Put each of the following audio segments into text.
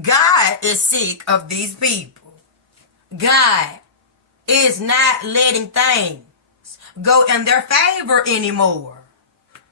God is sick of these people. God is not letting things go in their favor anymore.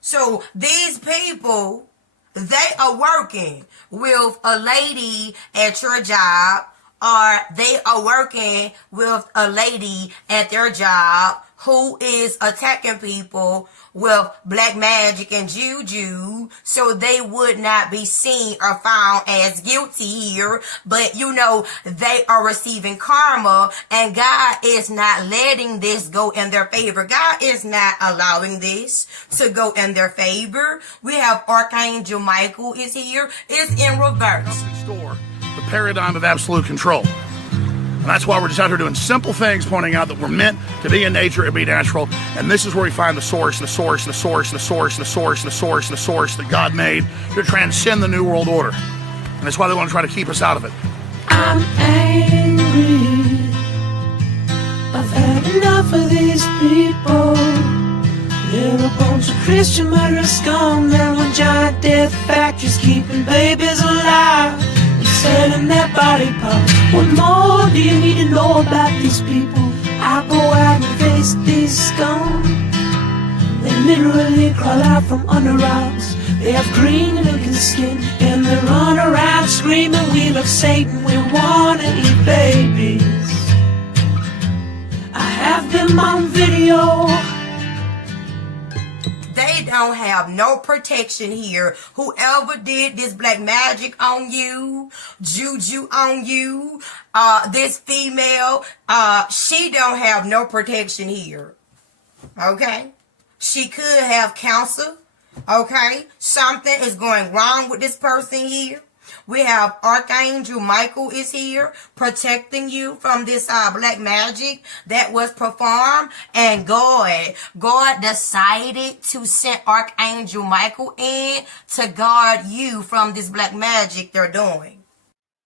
So these people, they are working with a lady at your job, or they are working with a lady at their job who is attacking people with black magic and juju, so they would not be seen or found as guilty here. But you know, they are receiving karma, and God is not letting this go in their favor. God is not allowing this to go in their favor. We have Archangel Michael is here. It's in reverse. Store the paradigm of absolute control. And that's why we're just out here doing simple things, pointing out that we're meant to be in nature and be natural. And this is where we find the source that God made to transcend the New World Order. And that's why they want to try to keep us out of it. I'm angry. I've had enough of these people. They're a bunch of Christian murderers, scum. They're on giant death factories, keeping babies alive and selling their body parts. What more do you need to know about these people? I go out and face these scum. They literally crawl out from under rocks. They have green looking skin, and they run around screaming, we love Satan, we wanna eat babies. I have them on video. They don't have no protection here. Whoever did this black magic on you, juju on you, this female, she don't have no protection here. Okay? She could have cancer. Okay? Something is going wrong with this person here. We have Archangel Michael is here protecting you from this black magic that was performed. And God decided to send Archangel Michael in to guard you from this black magic they're doing.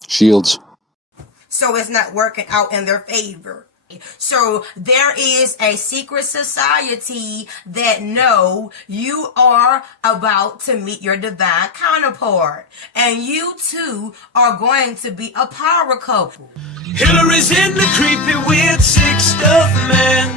Shields. So it's not working out in their favor. So there is a secret society that know you are about to meet your divine counterpart, and you two are going to be a power couple. Hillary's in the creepy weird sick stuff, man.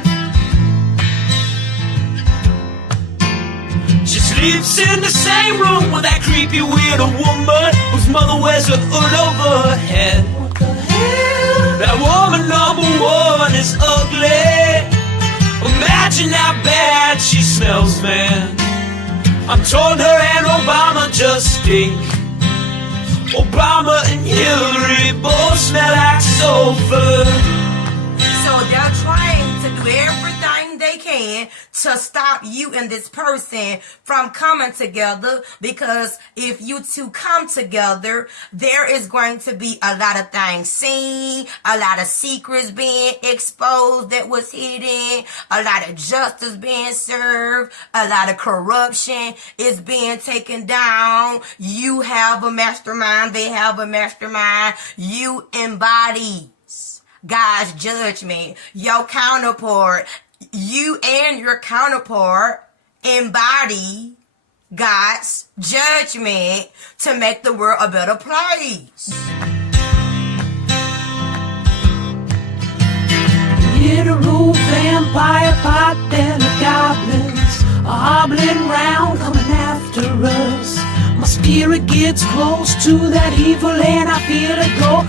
She sleeps in the same room with that creepy weird woman whose mother wears a hood over her head. What the hell? That woman number one is ugly. Imagine how bad she smells, man. I'm told her and Obama just stink. Obama and Hillary both smell like sulfur. So they're trying to do everything they can to stop you and this person from coming together, because if you two come together, there is going to be a lot of things seen, a lot of secrets being exposed that was hidden, a lot of justice being served, a lot of corruption is being taken down. You have a mastermind, they have a mastermind. You embody God's judgment. Your counterpart, you and your counterpart embody God's judgment to make the world a better place. Literal vampire pot-bellied goblins are hobbling round coming after us. My spirit gets close to that evil and I feel it go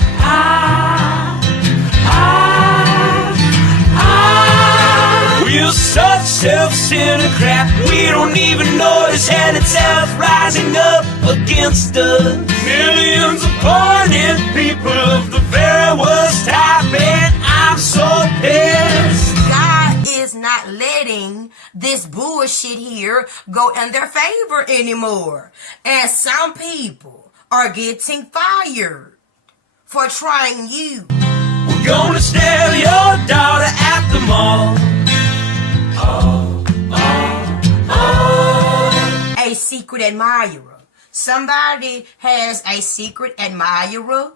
we're such self-centered crap, we don't even notice hell itself rising up against us. Millions of pointed people of the very worst type, and I'm so pissed. God is not letting this bullshit here go in their favor anymore. And some people are getting fired for trying you. We're gonna steal your daughter at the mall. A secret admirer. Somebody has a secret admirer,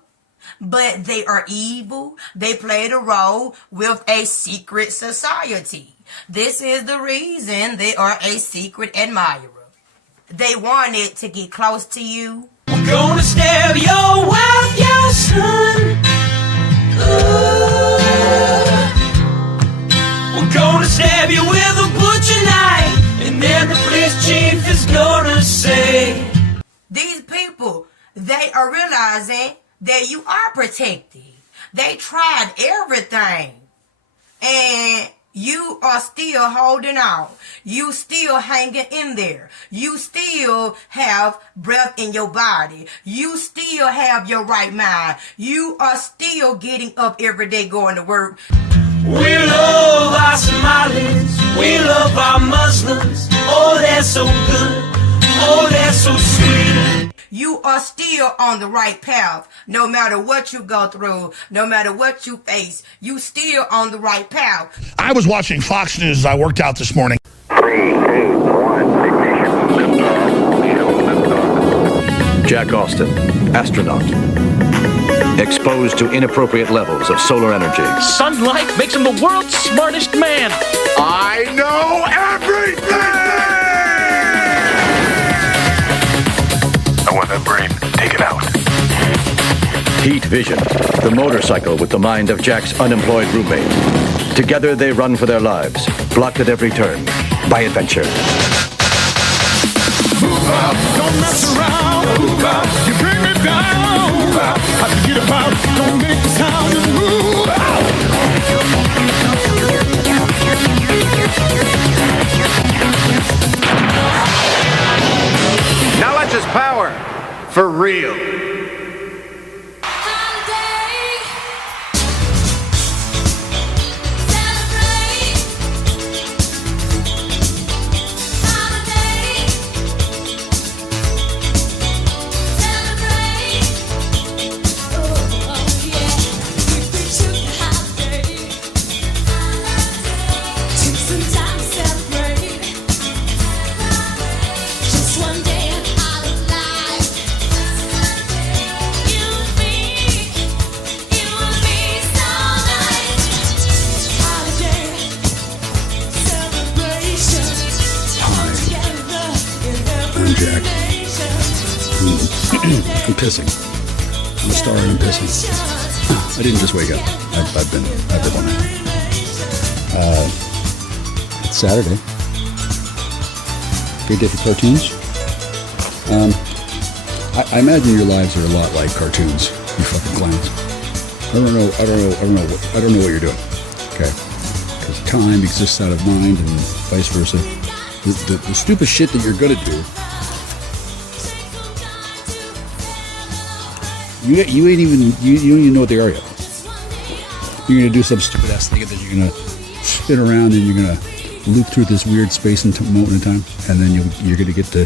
but they are evil. They played a role with a secret society. This is the reason they are a secret admirer. They wanted to get close to you. We're gonna steal your wife, realizing that you are protected. They tried everything, and you are still holding on. You still hanging in there. You still have breath in your body. You still have your right mind. You are still getting up every day going to work. We love our Somalis, we love our Muslims. Oh, they're so good, oh, they're so sweet. You are still on the right path. No matter what you go through, no matter what you face, you still on the right path. I was watching Fox News as I worked out this morning. 3, 2, 1, ignition. Jack Austin, astronaut. Exposed to inappropriate levels of solar energy. Sunlight makes him the world's smartest man. I know everything! I want that brain taken out. Heat Vision, the motorcycle with the mind of Jack's unemployed roommate. Together they run for their lives, blocked at every turn by adventure. Move out, don't mess around. Move out, you bring me down. Move out, I can get about, don't make a sound, just move out. Knowledge is power, for real. I'm Jack. I'm pissing. I'm a star and I'm pissing. I didn't just wake up. I've been up all night. It's Saturday. Big day for cartoons. I imagine your lives are a lot like cartoons. You fucking clowns. I don't know what you're doing. Okay. Because time exists out of mind and vice versa. The stupid shit that you're gonna do. You don't even know what they are yet. You're gonna do some stupid ass thing that you're gonna spin around and you're gonna loop through this weird space and moment in time, and then you're gonna get to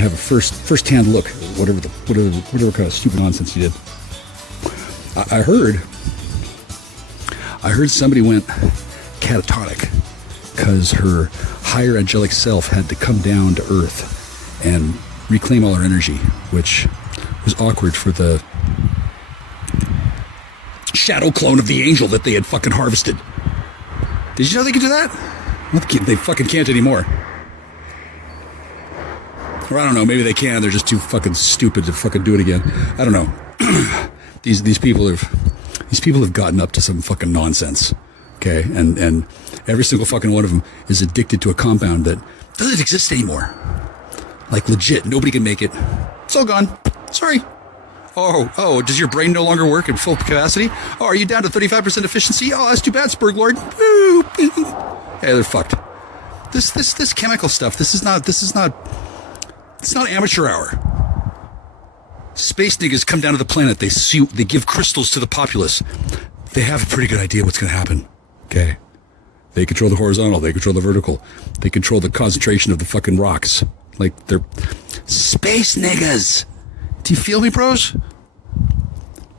have a first-hand look at whatever kind of stupid nonsense you did. I heard somebody went catatonic because her higher angelic self had to come down to earth and reclaim all her energy, which was awkward for the shadow clone of the angel that they had fucking harvested. Did you know they could do that? Well, they fucking can't anymore. Or I don't know, maybe they can, they're just too fucking stupid to fucking do it again. I don't know. These people have gotten up to some fucking nonsense. Okay, and every single fucking one of them is addicted to a compound that doesn't exist anymore. Like legit, nobody can make it. It's all gone. Sorry. Oh, does your brain no longer work at full capacity? Oh, are you down to 35% efficiency? Oh, that's too bad, Spurglord. Hey, they're fucked. This chemical stuff, it's not amateur hour. Space niggas come down to the planet, they give crystals to the populace. They have a pretty good idea what's gonna happen. Okay. They control the horizontal, they control the vertical, they control the concentration of the fucking rocks. Like, they're space niggas. Do you feel me, bros?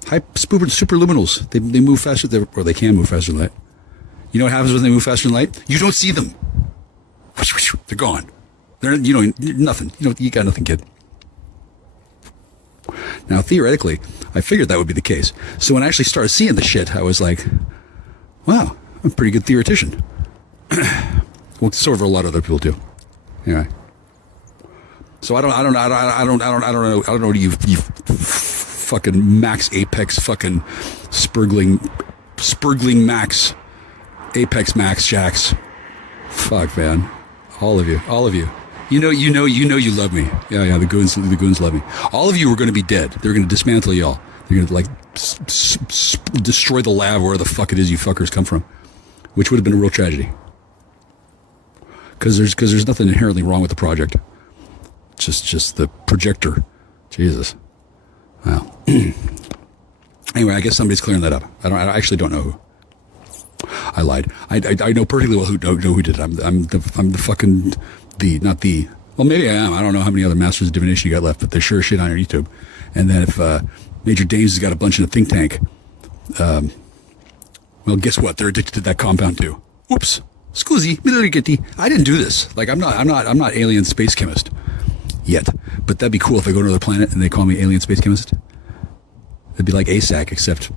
Superluminals. They move faster, or they can move faster than light. You know what happens when they move faster than light? You don't see them. They're gone. They're, nothing. You got nothing, kid. Now, theoretically, I figured that would be the case. So when I actually started seeing the shit, I was like, wow, I'm a pretty good theoretician. Well, so are a lot of other people too. Anyway. So I don't know what you fucking max apex fucking spurgling max apex max jacks. Fuck, man. All of you. You you love me. Yeah, the goons love me. All of you are going to be dead. They're going to dismantle y'all. They're going to, like, destroy the lab where the fuck it is you fuckers come from, which would have been a real tragedy. Because there's nothing inherently wrong with the project. Just the projector. Jesus. Wow. Anyway, I guess somebody's clearing that up. I actually don't know who. I lied. I know perfectly well know who did it. I'm the fucking not the. Well, maybe I am. I don't know how many other Masters of Divination you got left, but they sure shit on your YouTube. And then if Major Dames has got a bunch in a think tank, well, guess what? They're addicted to that compound too. Oops. Scusi, I didn't do this. Like, I'm not alien space chemist yet. But that'd be cool if I go to another planet and they call me alien space chemist. It'd be like ASAC, except,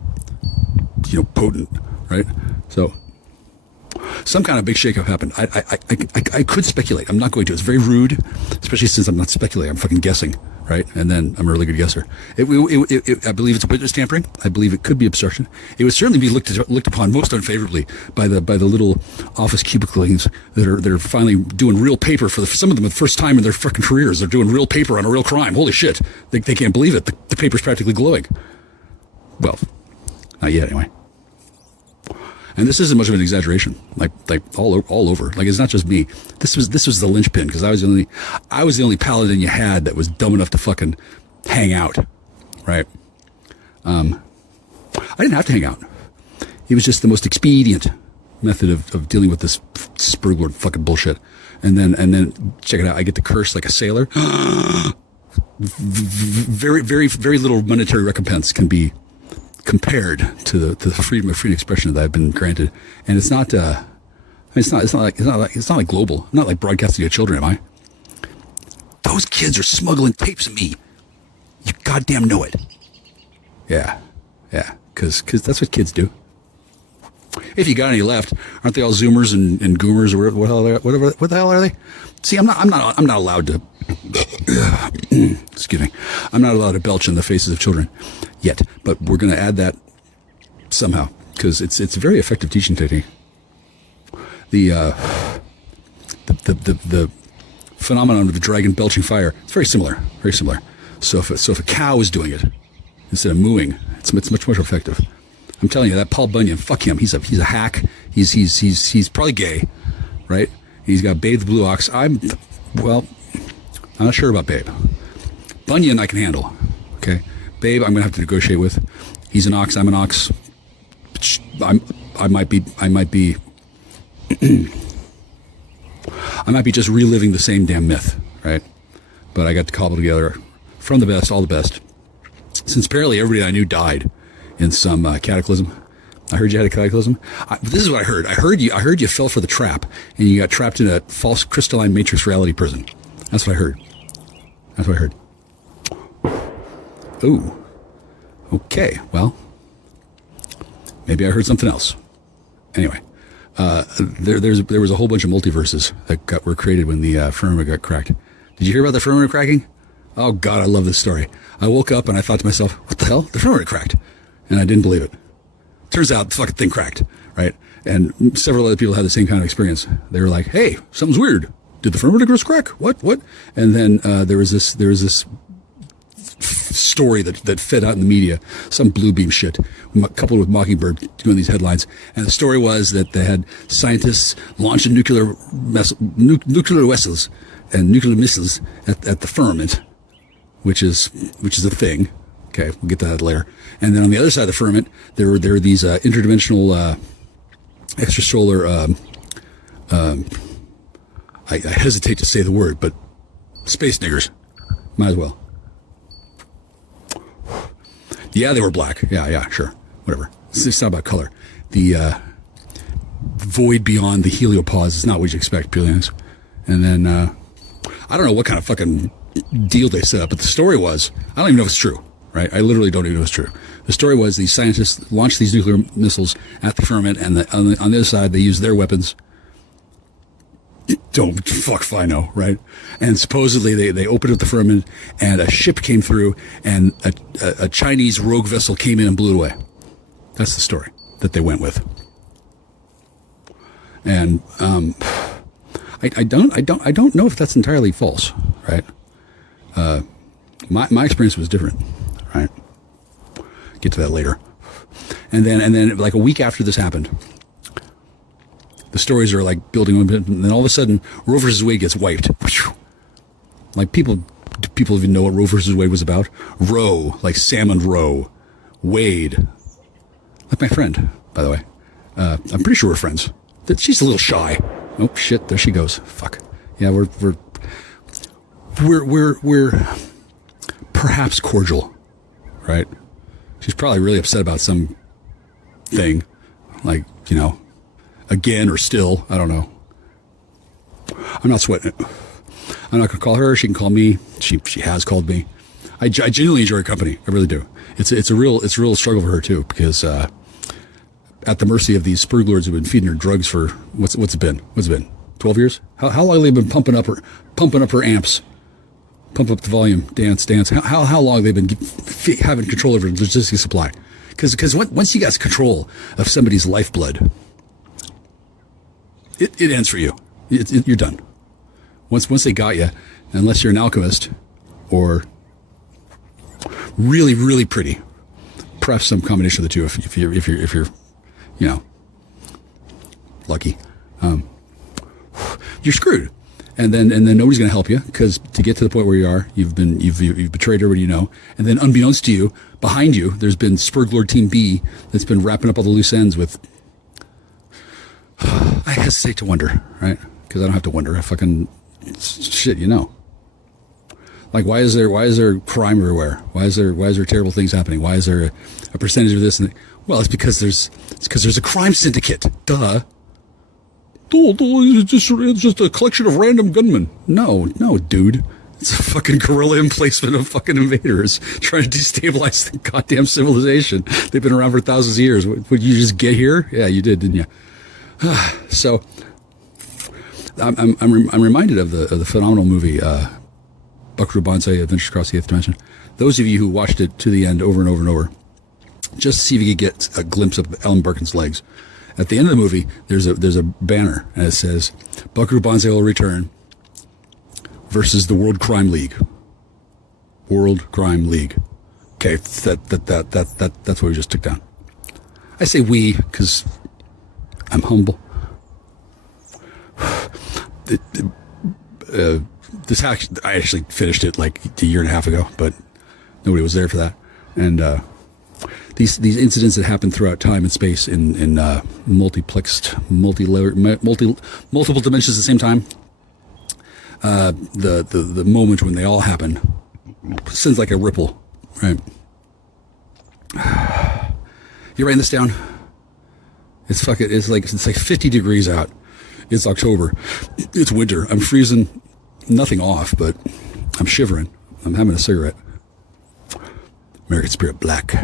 potent, right? So, some kind of big shakeup happened. I could speculate. I'm not going to. It's very rude, especially since I'm not speculating. I'm fucking guessing, right? And then I'm a really good guesser. I believe it's witness tampering. I believe it could be obstruction. It would certainly be looked upon most unfavorably by the little office cubiclings that are finally doing real paper for some of them for the first time in their fucking careers. They're doing real paper on a real crime. Holy shit! They can't believe it. The paper's practically glowing. Well, not yet anyway. And this isn't much of an exaggeration, like all over. Like, it's not just me. This was the linchpin, because I was the only paladin you had that was dumb enough to fucking hang out, right? I didn't have to hang out. It was just the most expedient method of dealing with this Spurglord fucking bullshit. And then check it out. I get to curse like a sailor. Very, very, very little monetary recompense can be compared to the freedom of free expression that I've been granted. And it's not like global. I'm not like broadcasting to children, am I? Those kids are smuggling tapes of me. You goddamn know it. Yeah, because that's what kids do. If you got any left, aren't they all Zoomers and Goomers or what the hell are they? See, I'm not allowed to. Excuse me. I'm not allowed to belch in the faces of children yet, but we're going to add that somehow, because it's a very effective teaching technique. The phenomenon of the dragon belching fire, it's very similar. So if a cow is doing it instead of mooing, it's much more effective. I'm telling you, that Paul Bunyan, fuck him. He's a hack. He's probably gay, right? He's got Babe the Blue Ox. I'm not sure about Babe. Bunyan I can handle. Okay. Babe I'm gonna have to negotiate with. He's an ox, I'm an ox. I might be I might be just reliving the same damn myth, right? But I got to cobble together from the best, all the best. Since apparently everybody I knew died in some cataclysm. I heard you had a cataclysm. This is what I heard. I heard you fell for the trap and you got trapped in a false crystalline matrix reality prison. That's what I heard. Ooh. Okay. Well, maybe I heard something else. Anyway, there was a whole bunch of multiverses that were created when the firmament got cracked. Did you hear about the firmament cracking? Oh God, I love this story. I woke up and I thought to myself, what the hell? The firmament cracked. And I didn't believe it. Turns out the fucking thing cracked, right? And several other people had the same kind of experience. They were like, hey, something's weird. Did the firmament just crack? What? And then there was this story that fed out in the media, some blue beam shit, coupled with Mockingbird doing these headlines. And the story was that they had scientists launching nuclear vessels and nuclear missiles at the firmament, which is a thing. Okay, we'll get to that later. And then on the other side of the firmament, there are these interdimensional extrasolar. I hesitate to say the word, but space niggers. Might as well. Yeah, they were black. Yeah, sure. Whatever. It's not about color. The void beyond the heliopause is not what you expect, purely honest. And then, I don't know what kind of fucking deal they set up, but the story was, I don't even know if it's true, right? I literally don't even know if it's true. The story was these scientists launched these nuclear missiles at the firmament, and on the other side, they used their weapons. Don't fuck if I know, right? And supposedly they opened up the firmament and a ship came through and a Chinese rogue vessel came in and blew it away. That's the story that they went with. And I I don't know if that's entirely false, right? My experience was different, right? Get to that later. And then like a week after this happened, the stories are like building on, and then all of a sudden, Roe versus Wade gets wiped. Like do people even know what Roe versus Wade was about? Roe, like salmon roe. Wade, like my friend, by the way. I'm pretty sure we're friends. She's a little shy. Oh shit, there she goes. Fuck. Yeah, we're perhaps cordial, right? She's probably really upset about some thing, like, you know, again or still, I don't know. I'm not sweating it. I'm not gonna call her. She can call me. She has called me. I genuinely enjoy her company. I really do. It's a real struggle for her too, because at the mercy of these spurg lords who've been feeding her drugs for what's it been 12 years. How long have they been pumping up her amps, pump up the volume, dance. How long have they been having control over logistics supply? Because once you got control of somebody's lifeblood, it ends for you. You're done. Once they got you, unless you're an alchemist or really, really pretty, perhaps some combination of the two. If you're you know, lucky, you're screwed. And then nobody's going to help you, because to get to the point where you are, you've betrayed everybody you know. And then unbeknownst to you, behind you, there's been Spurg Lord Team B that's been wrapping up all the loose ends with. I hesitate to wonder, right? Because I don't have to wonder. I fucking shit, you know. Like, why is there crime everywhere? Why is there terrible things happening? Why is there a percentage of this? Well, it's because there's a crime syndicate. Duh. It's just a collection of random gunmen. No, dude. It's a fucking guerrilla emplacement of fucking invaders trying to destabilize the goddamn civilization. They've been around for thousands of years. Would you just get here? Yeah, you did, didn't you? So, I'm reminded of the phenomenal movie, Buckaroo Banzai: Adventures Across the Eighth Dimension. Those of you who watched it to the end over and over and over, just to see if you could get a glimpse of Alan Barkin's legs. At the end of the movie, there's a banner, and it says, Buckaroo Banzai will return versus the World Crime League. World Crime League. Okay, that's what we just took down. I say we, because I'm humble. I actually finished it like a year and a half ago, but nobody was there for that. And these incidents that happen throughout time and space in multiplexed, multiple dimensions at the same time, the moment when they all happen sends like a ripple, right? You writing this down? It's like 50 degrees out. It's October. It's winter. I'm freezing. Nothing off, but I'm shivering. I'm having a cigarette. American Spirit Black.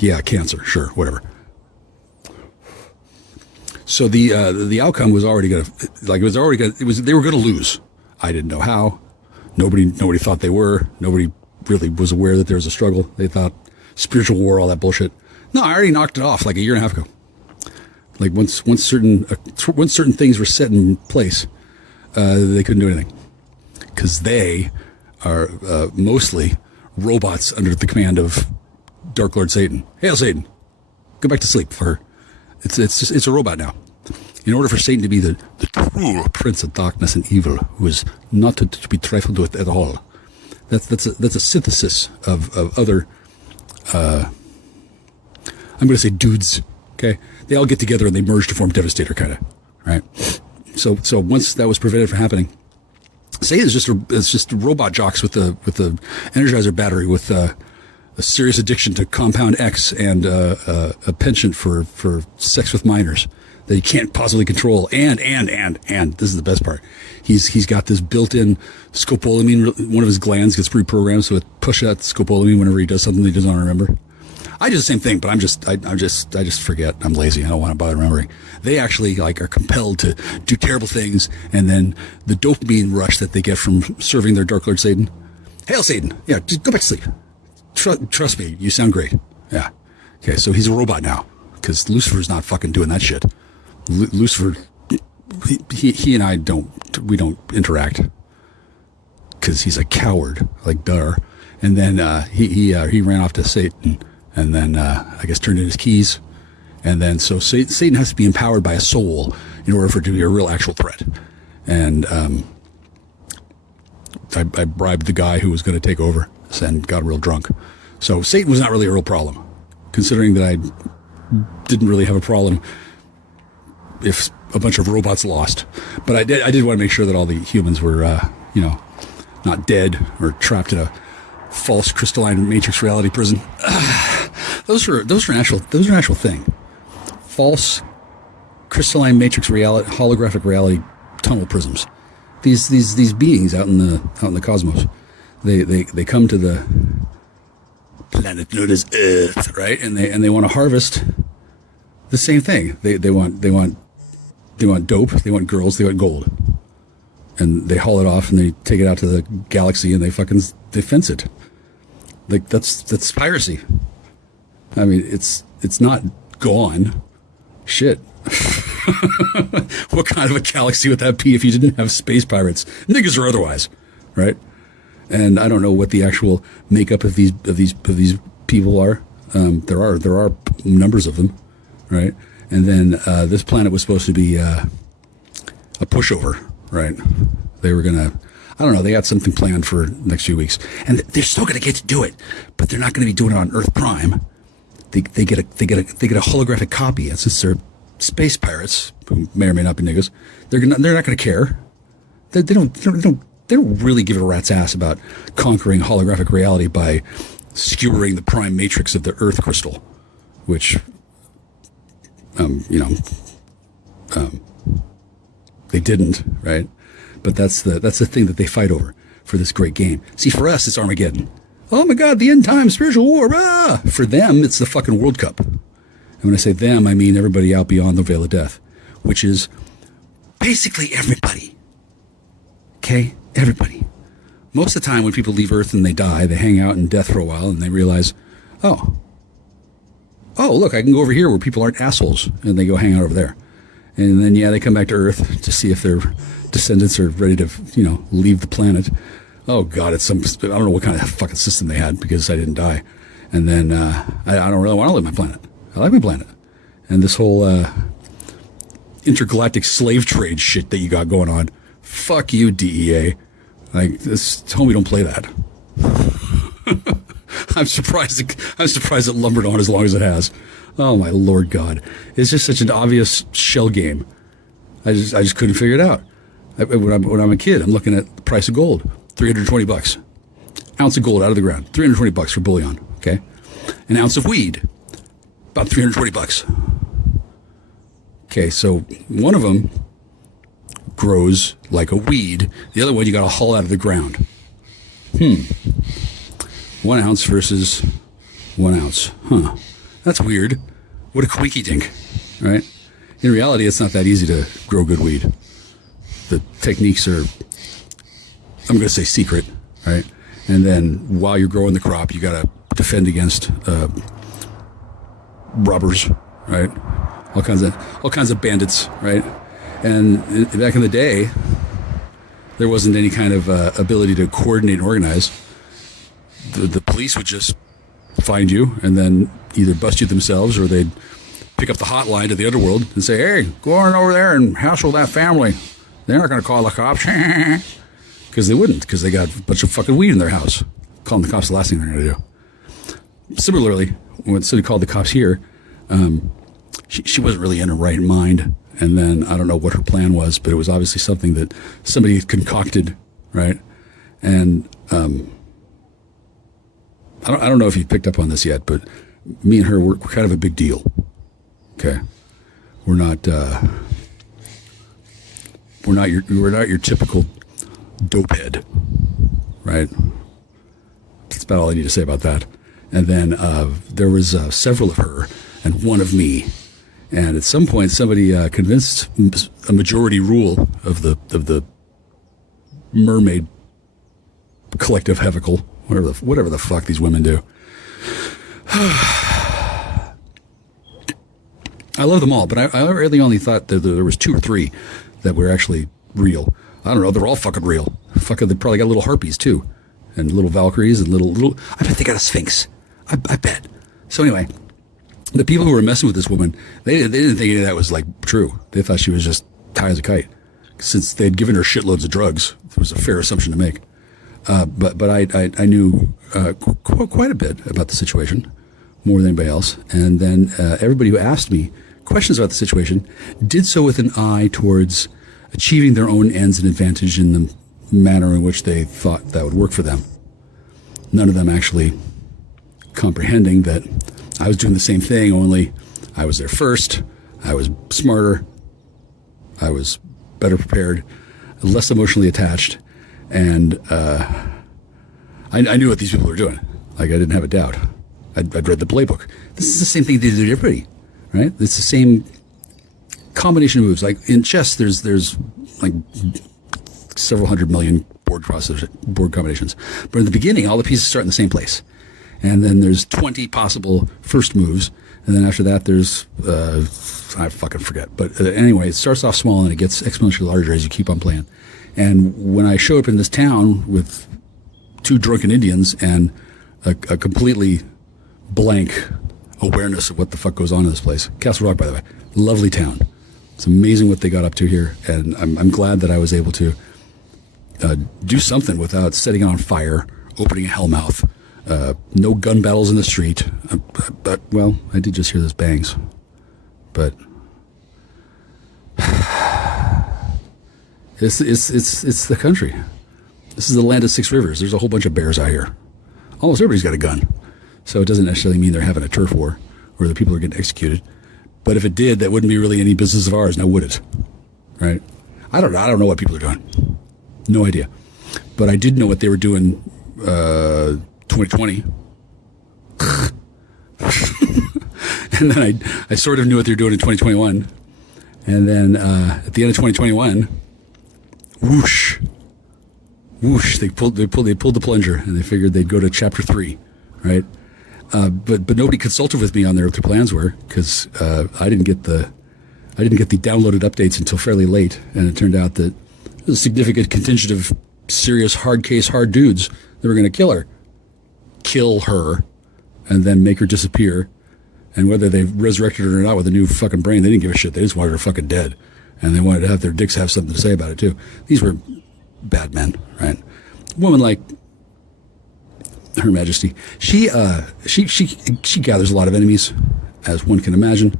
Yeah, cancer. Sure, whatever. So the outcome was already gonna, they were gonna lose. I didn't know how. Nobody thought they were. Nobody really was aware that there was a struggle. They thought spiritual war, all that bullshit. No, I already knocked it off like a year and a half ago. Like once certain things were set in place, they couldn't do anything, because they are mostly robots under the command of Dark Lord Satan. Hail Satan! Go back to sleep for her. It's a robot now. In order for Satan to be the true prince of darkness and evil, who is not to be trifled with at all, that's a synthesis of other. I'm going to say dudes. Okay, they all get together and they merge to form Devastator, kind of, right? So once that was prevented from happening, Satan is just robot jocks with the Energizer battery, with a serious addiction to Compound X and a penchant for sex with minors that he can't possibly control. And this is the best part. He's got this built-in scopolamine. One of his glands gets reprogrammed, so it pushes out scopolamine whenever he does something he doesn't want to remember. I do the same thing, but I just forget. I'm lazy. I don't want to bother remembering. They actually are compelled to do terrible things, and then the dopamine rush that they get from serving their Dark Lord Satan. Hail Satan! Yeah, just go back to sleep. Trust me, you sound great. Yeah, Okay, so he's a robot now because Lucifer's not fucking doing that shit. Lucifer, he and I don't interact because he's a coward, like duh. And then he ran off to Satan, and then I guess turned in his keys. And then so Satan has to be empowered by a soul in order for it to be a real actual threat. And I bribed the guy who was going to take over and got real drunk. So Satan was not really a real problem, considering that I didn't really have a problem if a bunch of robots lost. But I did want to make sure that all the humans were, not dead or trapped in a false crystalline matrix reality prison. Those are an actual thing. False crystalline matrix reality, holographic reality tunnel prisms. These beings out in the cosmos, they come to the planet known as Earth, right? And they want to harvest the same thing. They want dope, they want girls, they want gold. And they haul it off and they take it out to the galaxy and they fence it. Like that's piracy. I mean, it's not gone. Shit. What kind of a galaxy would that be if you didn't have space pirates, niggas or otherwise, right? And I don't know what the actual makeup of these people are. There are numbers of them, right? And then this planet was supposed to be a pushover, right? They were gonna, I don't know, they got something planned for the next few weeks, and they're still gonna get to do it, but they're not gonna be doing it on Earth Prime. They get a holographic copy. And since they're space pirates, who may or may not be niggas, they're not gonna care. They don't really give a rat's ass about conquering holographic reality by skewering the prime matrix of the Earth crystal, which, they didn't, right? But that's the thing that they fight over for this great game. See, for us, it's Armageddon. Oh my God, the end time, spiritual war. Ah! For them, it's the fucking World Cup. And when I say them, I mean everybody out beyond the veil of death, which is basically everybody. Okay? Everybody. Most of the time when people leave Earth and they die, they hang out in death for a while and they realize, oh, look, I can go over here where people aren't assholes, and they go hang out over there. And then, they come back to Earth to see if their descendants are ready to, leave the planet. Oh, God, I don't know what kind of fucking system they had because I didn't die. And then I don't really want to live my planet. I like my planet. And this whole intergalactic slave trade shit that you got going on, fuck you, DEA. Like, tell me don't play that. I'm surprised it lumbered on as long as it has. Oh my Lord God. It's just such an obvious shell game. I just couldn't figure it out. When I'm a kid, I'm looking at the price of gold, $320. Ounce of gold out of the ground, $320 for bullion, okay? An ounce of weed, about $320. Okay, so one of them grows like a weed. The other one you got to haul out of the ground. 1 ounce versus 1 ounce. Huh. That's weird. What a queaky dink, right? In reality, it's not that easy to grow good weed. The techniques are, I'm going to say secret, right? And then while you're growing the crop, you got to defend against robbers, right? All kinds of bandits, right? And back in the day, there wasn't any kind of ability to coordinate and organize. The police would just find you and then either bust you themselves or they'd pick up the hotline to the underworld and say, hey, go on over there and hassle that family. They're not going to call the cops. Because they wouldn't, because they got a bunch of fucking weed in their house. Calling the cops the last thing they're going to do. Similarly, when somebody called the cops here, she wasn't really in her right mind. And then I don't know what her plan was, but it was obviously something that somebody had concocted, right? And I don't know if you picked up on this yet, but me and her, we're kind of a big deal. Okay, we're not your typical dopehead, right? That's about all I need to say about that. And then there was several of her and one of me. And at some point, somebody convinced a majority rule of the mermaid collective hevicle, whatever the fuck these women do. I love them all, but I really only thought that there was 2 or 3 that were actually real. I don't know. They're all fucking real. Fucking, they probably got little harpies too, and little Valkyries and little. I bet they got a Sphinx. I bet. So anyway, the people who were messing with this woman, they didn't think any of that was like true. They thought she was just high as a kite, since they'd given her shitloads of drugs. It was a fair assumption to make. But I knew quite a bit about the situation, more than anybody else. And then everybody who asked me questions about the situation did so with an eye towards achieving their own ends and advantage in the manner in which they thought that would work for them. None of them actually comprehending that I was doing the same thing, only I was there first, I was smarter, I was better prepared, less emotionally attached, and I knew what these people were doing. Like, I didn't have a doubt. I'd read the playbook. This is the same thing they do to everybody, right? It's the same combination of moves. Like in chess, there's like several hundred million board combinations. But in the beginning, all the pieces start in the same place. And then there's 20 possible first moves. And then after that, there's, I fucking forget. But anyway, it starts off small and it gets exponentially larger as you keep on playing. And when I show up in this town with 2 drunken Indians and a completely blank awareness of what the fuck goes on in this place. Castle Rock, by the way, lovely town. It's amazing what they got up to here. And I'm glad that I was able to do something without setting it on fire, opening a hellmouth. No gun battles in the street. But, well, I did just hear those bangs. But it's the country. This is the land of 6 rivers. There's a whole bunch of bears out here. Almost everybody's got a gun. So it doesn't necessarily mean they're having a turf war or the people are getting executed. But if it did, that wouldn't be really any business of ours, now would it? Right? I don't know what people are doing. No idea. But I did know what they were doing 2020. And then I sort of knew what they were doing in 2021. And then at the end of 2021, whoosh, they pulled the plunger and they figured they'd go to chapter 3, right? But nobody consulted with me on what their plans were, because I didn't get the downloaded updates until fairly late, and it turned out that there was a significant contingent of serious hard dudes that were going to kill her, and then make her disappear. And whether they resurrected her or not with a new fucking brain, they didn't give a shit. They just wanted her fucking dead, and they wanted to have their dicks have something to say about it too. These were bad men, right? A woman like Her Majesty, she gathers a lot of enemies, as one can imagine.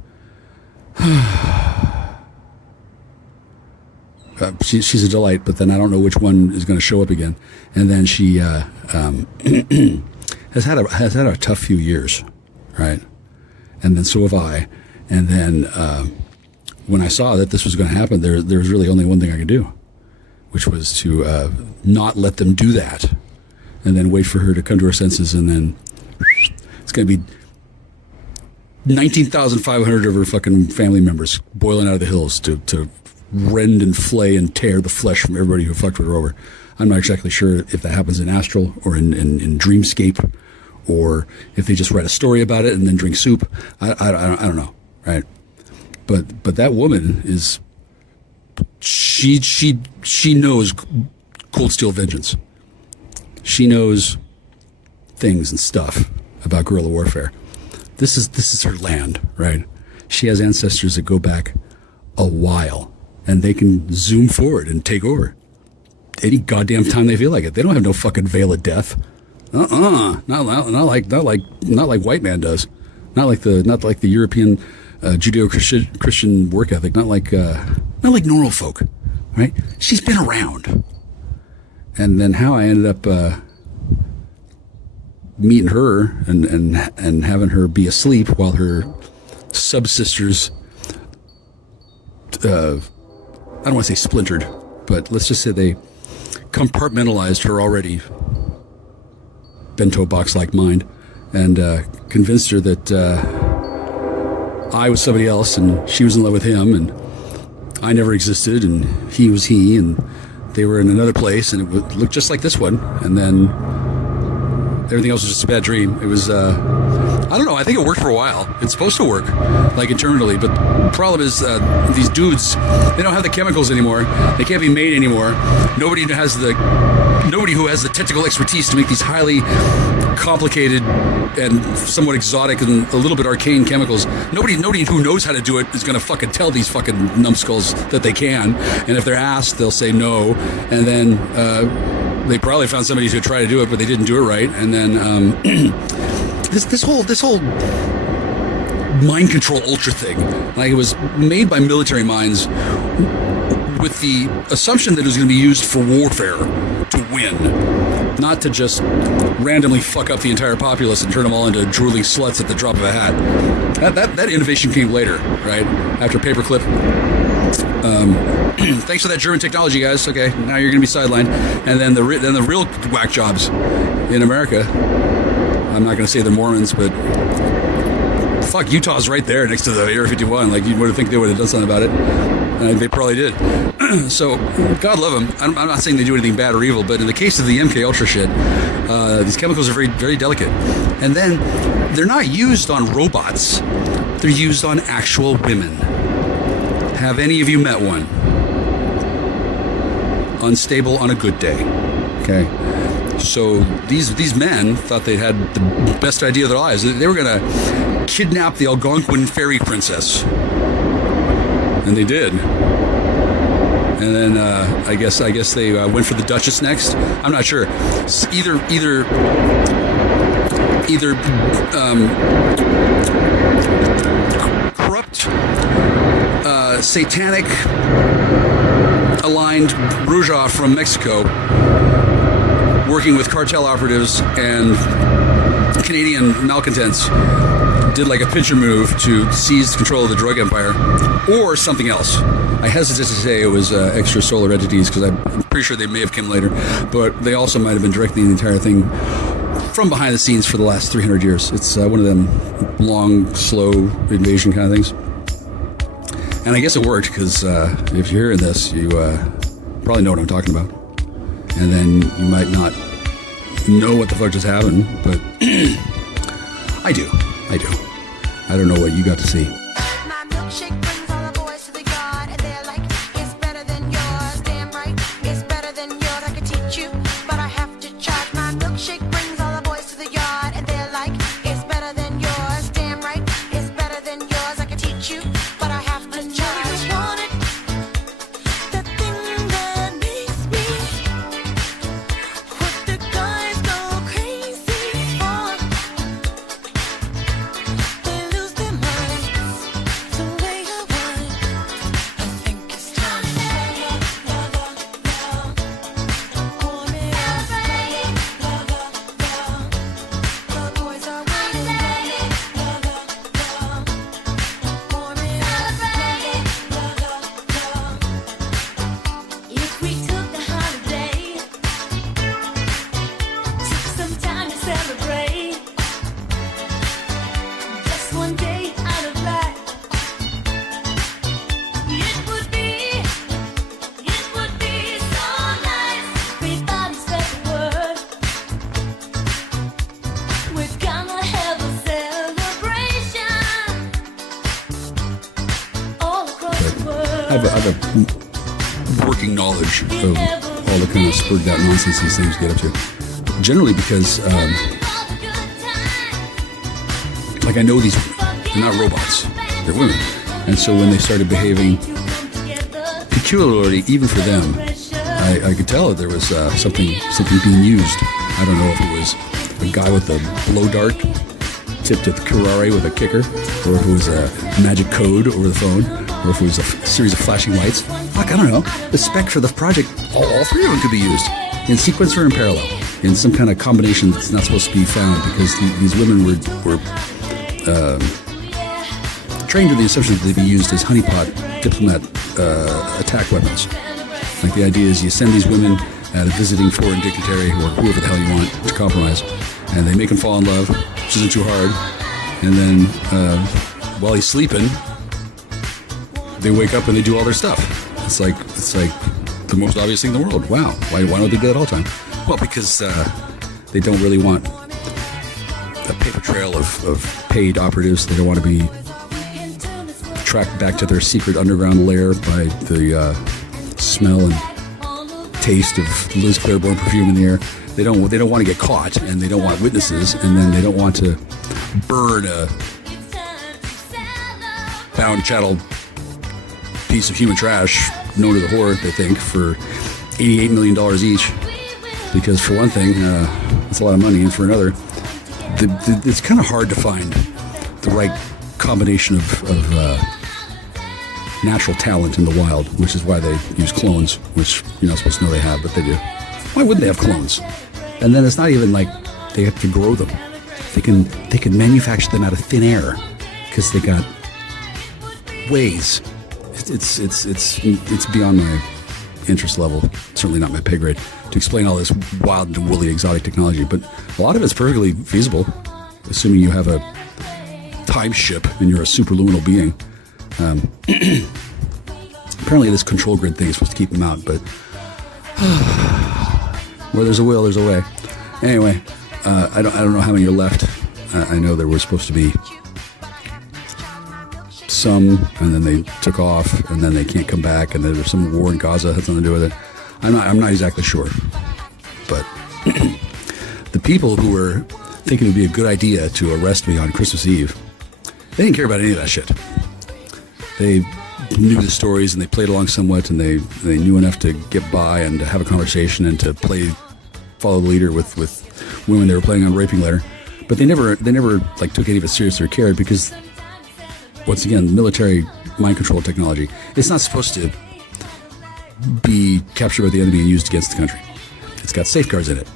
She's a delight, but then I don't know which one is going to show up again. And then she has had a tough few years, right? And then so have I. And then when I saw that this was going to happen, there was really only one thing I could do, which was to not let them do that, and then wait for her to come to her senses, and then it's going to be 19,500 of her fucking family members boiling out of the hills to rend and flay and tear the flesh from everybody who fucked with her over. I'm not exactly sure if that happens in Astral or in Dreamscape, or if they just write a story about it and then drink soup. I don't know, right? But that woman is, she knows cold steel vengeance. She knows things and stuff about guerrilla warfare. This is her land, right? She has ancestors that go back a while, and they can zoom forward and take over any goddamn time they feel like it. They don't have no fucking veil of death. Not like white man does. Not like the European Judeo-Christian work ethic. Not like normal folk, right? She's been around. And then how I ended up meeting her and having her be asleep while her subsisters, I don't want to say splintered, but let's just say they compartmentalized her already bento box-like mind, and convinced her that I was somebody else and she was in love with him, and I never existed and he was he, and they were in another place, and it would look just like this one, and then everything else was just a bad dream. It was I I don't know. I think it worked for a while. It's supposed to work, like internally. But the problem is these dudes, they don't have the chemicals anymore. They can't be made anymore. Nobody who has the technical expertise to make these highly complicated and somewhat exotic and a little bit arcane chemicals. Nobody who knows how to do it is going to fucking tell these fucking numbskulls that they can. And if they're asked, they'll say no. And then they probably found somebody who tried to do it, but they didn't do it right. And then this whole mind control ultra thing, like, it was made by military minds with the assumption that it was going to be used for warfare to win, not to just randomly fuck up the entire populace and turn them all into drooling sluts at the drop of a hat. That innovation came later, right? After paperclip. Thanks for that German technology, guys. Okay, now you're going to be sidelined. And then the real whack jobs in America, I'm not going to say the Mormons, but fuck, Utah's right there next to the Area 51. Like, you would think they would have done something about it. They probably did. So, God love them. I'm not saying they do anything bad or evil, but in the case of the MK Ultra shit, these chemicals are very, very delicate. And then they're not used on robots. They're used on actual women. Have any of you met one? Unstable on a good day. Okay. So these men thought they had the best idea of their lives. They were going to kidnap the Algonquin fairy princess. And they did. And then I guess they went for the Duchess next. I'm not sure. Either corrupt, satanic aligned bourgeois from Mexico, working with cartel operatives and Canadian malcontents, did like a pincher move to seize control of the drug empire, or something else. I hesitate to say it was extrasolar entities, because I'm pretty sure they may have come later, but they also might have been directing the entire thing from behind the scenes for the last 300 years. It's one of them long, slow invasion kind of things. And I guess it worked, because if you're hearing this, you probably know what I'm talking about. And then you might not know what the fuck just happened, but I do. I don't know what you got to see. My milkshake brings all the boys to the yard, and they're like, it's better than yours. Damn right, it's better than yours. I could teach you, but I have to charge. My milkshake brings all the boys to the yard, and they're like, it's better than yours. Damn right, it's better than yours. I could teach you, but I have to charge. Want it, the thing that makes me, what the guys go crazy for. They lose their minds the way I want. I think it's time. Want it, the boys are waiting. Want it, if we took the holiday, took some time to celebrate, just one day out of life, it would be so nice. Everybody spread the word. We're gonna have a celebration all across the world. I have a working knowledge of all the kind of spurred out nonsense these things get up to. Generally because, like, I know these women. They're not robots. They're women. And so when they started behaving peculiarly, even for them, I could tell that there was something being used. I don't know if it was a guy with a blow dart tipped at the Carrare with a kicker, or if it was a magic code over the phone, or if it was a series of flashing lights. Fuck, I don't know. The spec for the project, all three of them could be used in sequence or in parallel, in some kind of combination that's not supposed to be found, because these women were trained to the assumption that they'd be used as honeypot diplomat attack weapons. Like, the idea is you send these women at a visiting foreign dignitary, or whoever the hell you want to compromise, and they make him fall in love, which isn't too hard, and then while he's sleeping, they wake up and they do all their stuff. It's like the most obvious thing in the world. Wow, why don't they do that all the time? Well, because they don't really want a paper trail of paid operatives. They don't want to be tracked back to their secret underground lair by the smell and taste of Liz Claiborne perfume in the air. They don't want to get caught, and they don't want witnesses, and then they don't want to burn a pound chattel piece of human trash known as a whore, they think, for $88 million each. Because for one thing, it's a lot of money, and for another, it's kind of hard to find the right combination of natural talent in the wild, which is why they use clones, which you're not supposed to know they have, but they do. Why wouldn't they have clones? And then it's not even like they have to grow them. They can manufacture them out of thin air because they got ways. It's beyond my interest level. Certainly not my pay grade to explain all this wild and woolly exotic technology. But a lot of it's perfectly feasible, assuming you have a time ship and you're a superluminal being. Apparently this control grid thing is supposed to keep them out, but where there's a will, there's a way. Anyway, I don't know how many are left. I know there was supposed to be some, and then they took off, and then they can't come back, and then there's some war in Gaza has nothing to do with it. I'm not exactly sure, but the people who were thinking it would be a good idea to arrest me on Christmas Eve, they didn't care about any of that shit. They knew the stories, and they played along somewhat, and they knew enough to get by and to have a conversation and to follow the leader with women they were planning on raping later. But they never like took any of it seriously or cared, because once again, military mind control technology, it's not supposed to be captured by the enemy and used against the country. It's got safeguards in it.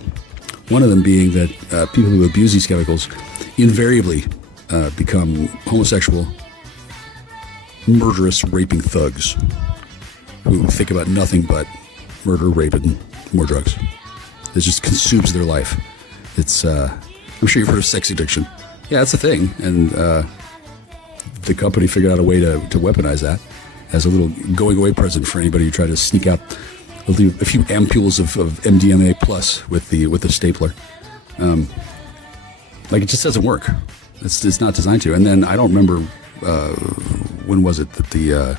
One of them being that people who abuse these chemicals invariably become homosexual, murderous, raping thugs who think about nothing but murder, rape, and more drugs. It just consumes their life. It's, I'm sure you've heard of sex addiction. Yeah, that's a thing. And the company figured out a way to weaponize that as a little going away present for anybody who tried to sneak out a few ampules of MDMA plus with the stapler. Like, it just doesn't work. It's not designed to. And then I don't remember when was it that the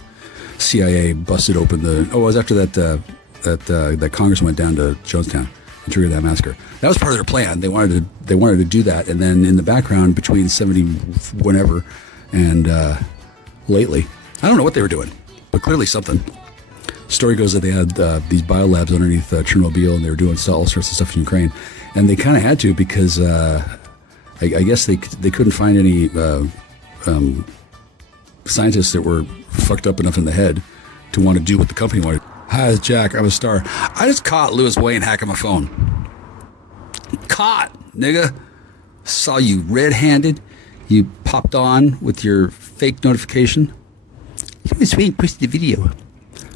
CIA busted open it was after that Congress went down to Jonestown and triggered that massacre. That was part of their plan. They wanted to do that, and then in the background between 70 whenever and lately, I don't know what they were doing, but clearly something. Story goes that they had these biolabs underneath Chernobyl, and they were doing all sorts of stuff in Ukraine, and they kind of had to because I guess they couldn't find any scientists that were fucked up enough in the head to want to do what the company wanted. Hi, it's Jack. I'm a star. I just caught Louis Wayne hacking my phone. Caught, nigga. Saw you red-handed. You popped on with your fake notification. Louis Wayne posted the video.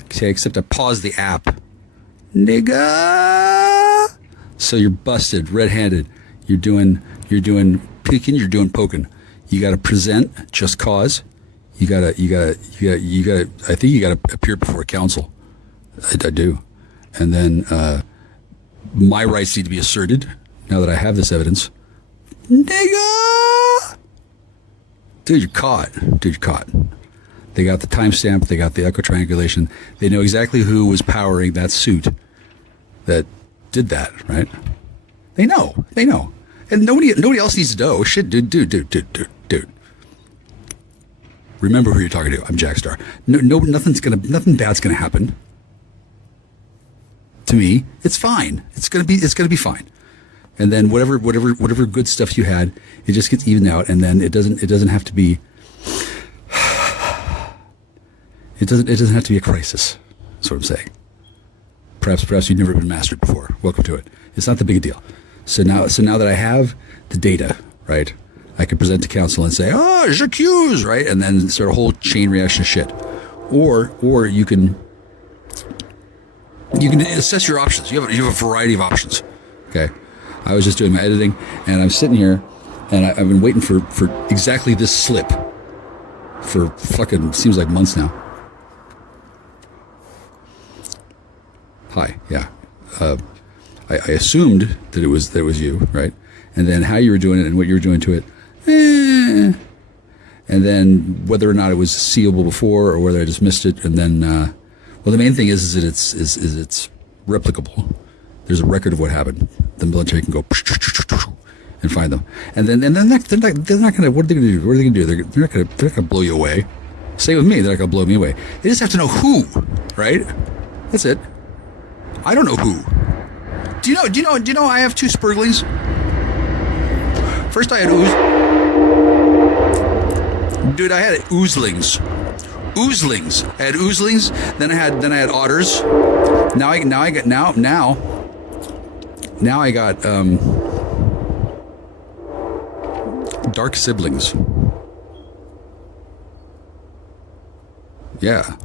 Okay, except I paused the app. Nigga. So you're busted, red-handed. You're doing peeking. You're doing poking. You got to present just cause. You gotta. I think you gotta appear before council. I do, and then my rights need to be asserted. Now that I have this evidence, nigga, dude, you're caught. They got the timestamp. They got the echo triangulation. They know exactly who was powering that suit that did that. Right? They know, and nobody else needs to know. Shit, dude. Remember who you're talking to. I'm Jack Star. Nothing bad's gonna happen to me. It's fine. It's gonna be fine. And then whatever good stuff you had, it just gets evened out, and then it doesn't have to be. It doesn't have to be a crisis. That's what I'm saying. Perhaps you've never been mastered before. Welcome to it. It's not the big deal. So now that I have the data, right, I can present to council and say, j'accuse, right, and then sort of whole chain reaction of shit. Or you can assess your options. You have a variety of options. Okay, I was just doing my editing, and I'm sitting here, and I've been waiting for exactly this slip for fucking seems like months now. Hi, yeah. I assumed that it was you, right? and then how you were doing it and what you were doing to it, and then whether or not it was seeable before or whether I just missed it, and then well, the main thing is that it's replicable. There's a record of what happened. The military can go and find them, and then they're not gonna. What are they gonna do? What are they gonna do? They're not gonna blow you away. Same with me. They're not gonna blow me away. They just have to know who, right? That's it. I don't know who. Do you know I have 2 Spurglings? First I had Dude, I had Oozlings. I had Oozlings, then I had otters. Now I got dark siblings. Yeah.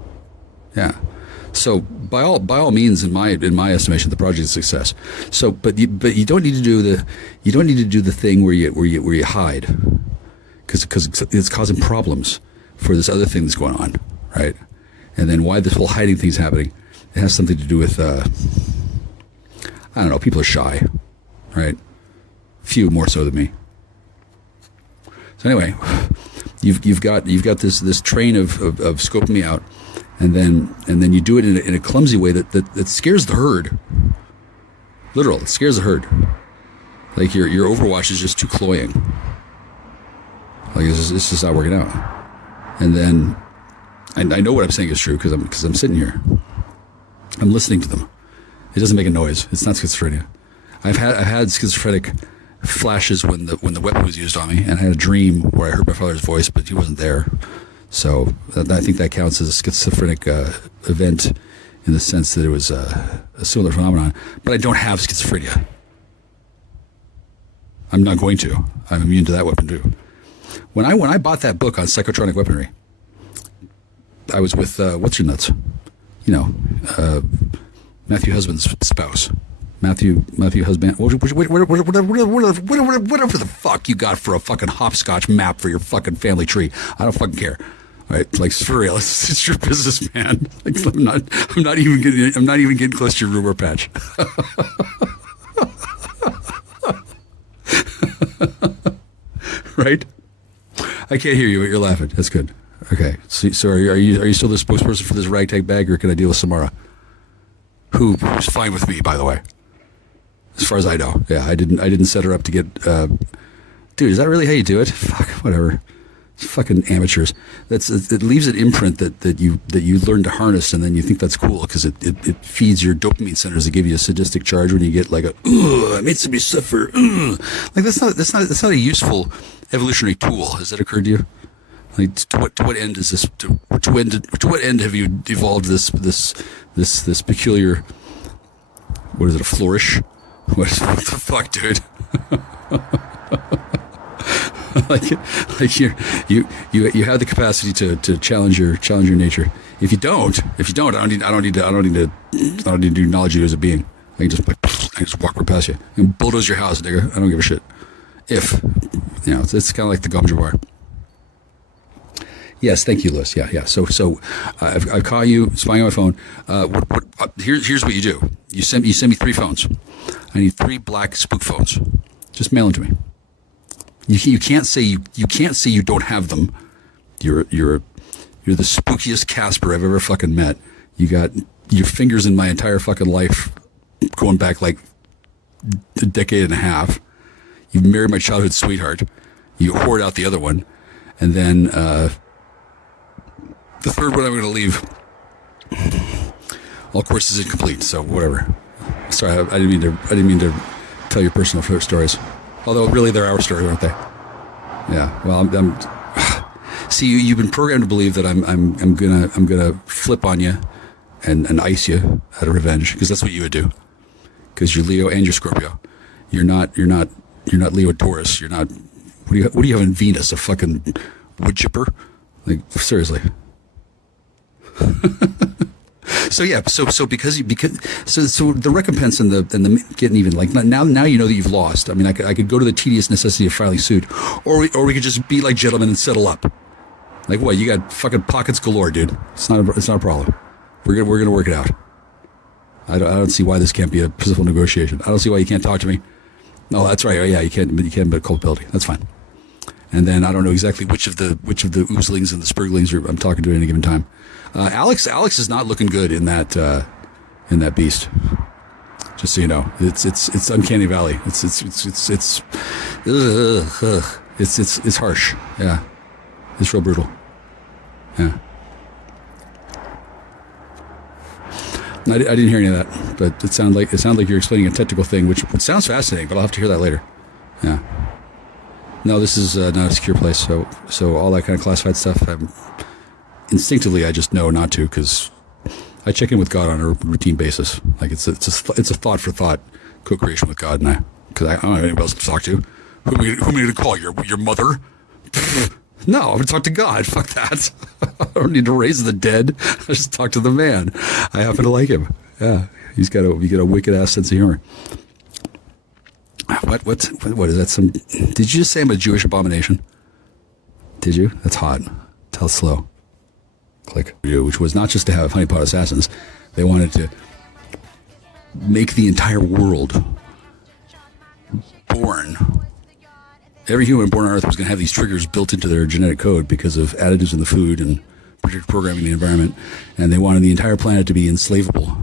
So by all means, in my estimation, the project is a success. So, but you don't need to do the thing where you hide, because it's causing problems for this other thing that's going on, right? And then why this whole hiding thing's happening, it has something to do with I don't know. People are shy, right? Few more so than me. So anyway, you've got this train of scoping me out. And then you do it in a clumsy way that scares the herd. Literal, it scares the herd. Like your Overwatch is just too cloying. Like it's just not working out. And then I know what I'm saying is true because I'm sitting here. I'm listening to them. It doesn't make a noise. It's not schizophrenia. I've had schizophrenic flashes when the weapon was used on me, and I had a dream where I heard my father's voice, but he wasn't there. So I think that counts as a schizophrenic event in the sense that it was a similar phenomenon. But I don't have schizophrenia. I'm not going to. I'm immune to that weapon too. When I bought that book on psychotronic weaponry, I was with what's your nuts, Matthew Husband's spouse, Matthew Husband, whatever the fuck you got for a fucking hopscotch map for your fucking family tree. I don't fucking care. Right, like for real, it's your business, man. Like I'm not even getting close to your rumor patch. Right? I can't hear you, but you're laughing. That's good. Okay. So are you still the spokesperson for this ragtag bag, or can I deal with Samara? Who's fine with me, by the way. As far as I know. Yeah, I didn't set her up to get. Dude, is that really how you do it? Fuck, whatever. Fucking amateurs. It leaves an imprint that you learn to harness, and then you think that's cool because it feeds your dopamine centers to give you a sadistic charge when you get like I made somebody suffer. Like that's not a useful evolutionary tool. Has that occurred to you? Like to what end is this? To what end have you evolved this peculiar? What is it? A flourish? What the fuck, dude? like you have the capacity to challenge your nature. If you don't, I don't need to acknowledge you as a being. I can just walk right past you and bulldoze your house, nigga. I don't give a shit. If it's kind of like the gum bar. Yes, thank you, Liz. Yeah. So I've caught you spying on my phone. Here's what you do. You send me 3 phones. I need 3 black spook phones. Just mail them to me. You can't say you don't have them. You're the spookiest Casper I've ever fucking met. You got your fingers in my entire fucking life, going back like a decade and a half. You married my childhood sweetheart. You whored out the other one, and then the third one I'm going to leave. All course is incomplete, so whatever. Sorry, I didn't mean to tell your personal stories. Although really they're our story, aren't they? Yeah. Well, I'm see, you've been programmed to believe that I'm gonna flip on you and ice you out of revenge, because that's what you would do. Because you're Leo and you're Scorpio. You're not Leo Taurus. You're not. What do you have in Venus? A fucking wood chipper? Like seriously. So yeah, so because the recompense and the getting even, like now you know that you've lost. I mean, I could go to the tedious necessity of filing suit, or we could just be like gentlemen and settle up. Like what? You got fucking pockets galore, dude. It's not a problem. We're gonna work it out. I don't see why this can't be a peaceful negotiation. I don't see why you can't talk to me. Oh, that's right. Oh, yeah, you can't admit culpability. That's fine. And then I don't know exactly which of the oozlings and the spurglings I'm talking to at any given time. Alex is not looking good in that beast. Just so you know, it's uncanny valley. It's harsh. Yeah, it's real brutal. Yeah. I didn't hear any of that, but it sounded like you're explaining a technical thing, which sounds fascinating. But I'll have to hear that later. Yeah. No, this is not a secure place, so all that kind of classified stuff, instinctively I just know not to, because I check in with God on a routine basis. Like it's a thought for thought co-creation with God, and because I don't have anybody else to talk to. Who am I going to call? Your mother? No, I'm going to talk to God. Fuck that. I don't need to raise the dead. I just talk to the man. I happen to like him. Yeah, he's got a wicked ass sense of humor. What is that? Did you just say I'm a Jewish abomination? Did you? That's hot. Tell it slow. Click. Which was not just to have honeypot assassins. They wanted to make the entire world born. Every human born on Earth was going to have these triggers built into their genetic code because of additives in the food and programming the environment. And they wanted the entire planet to be enslavable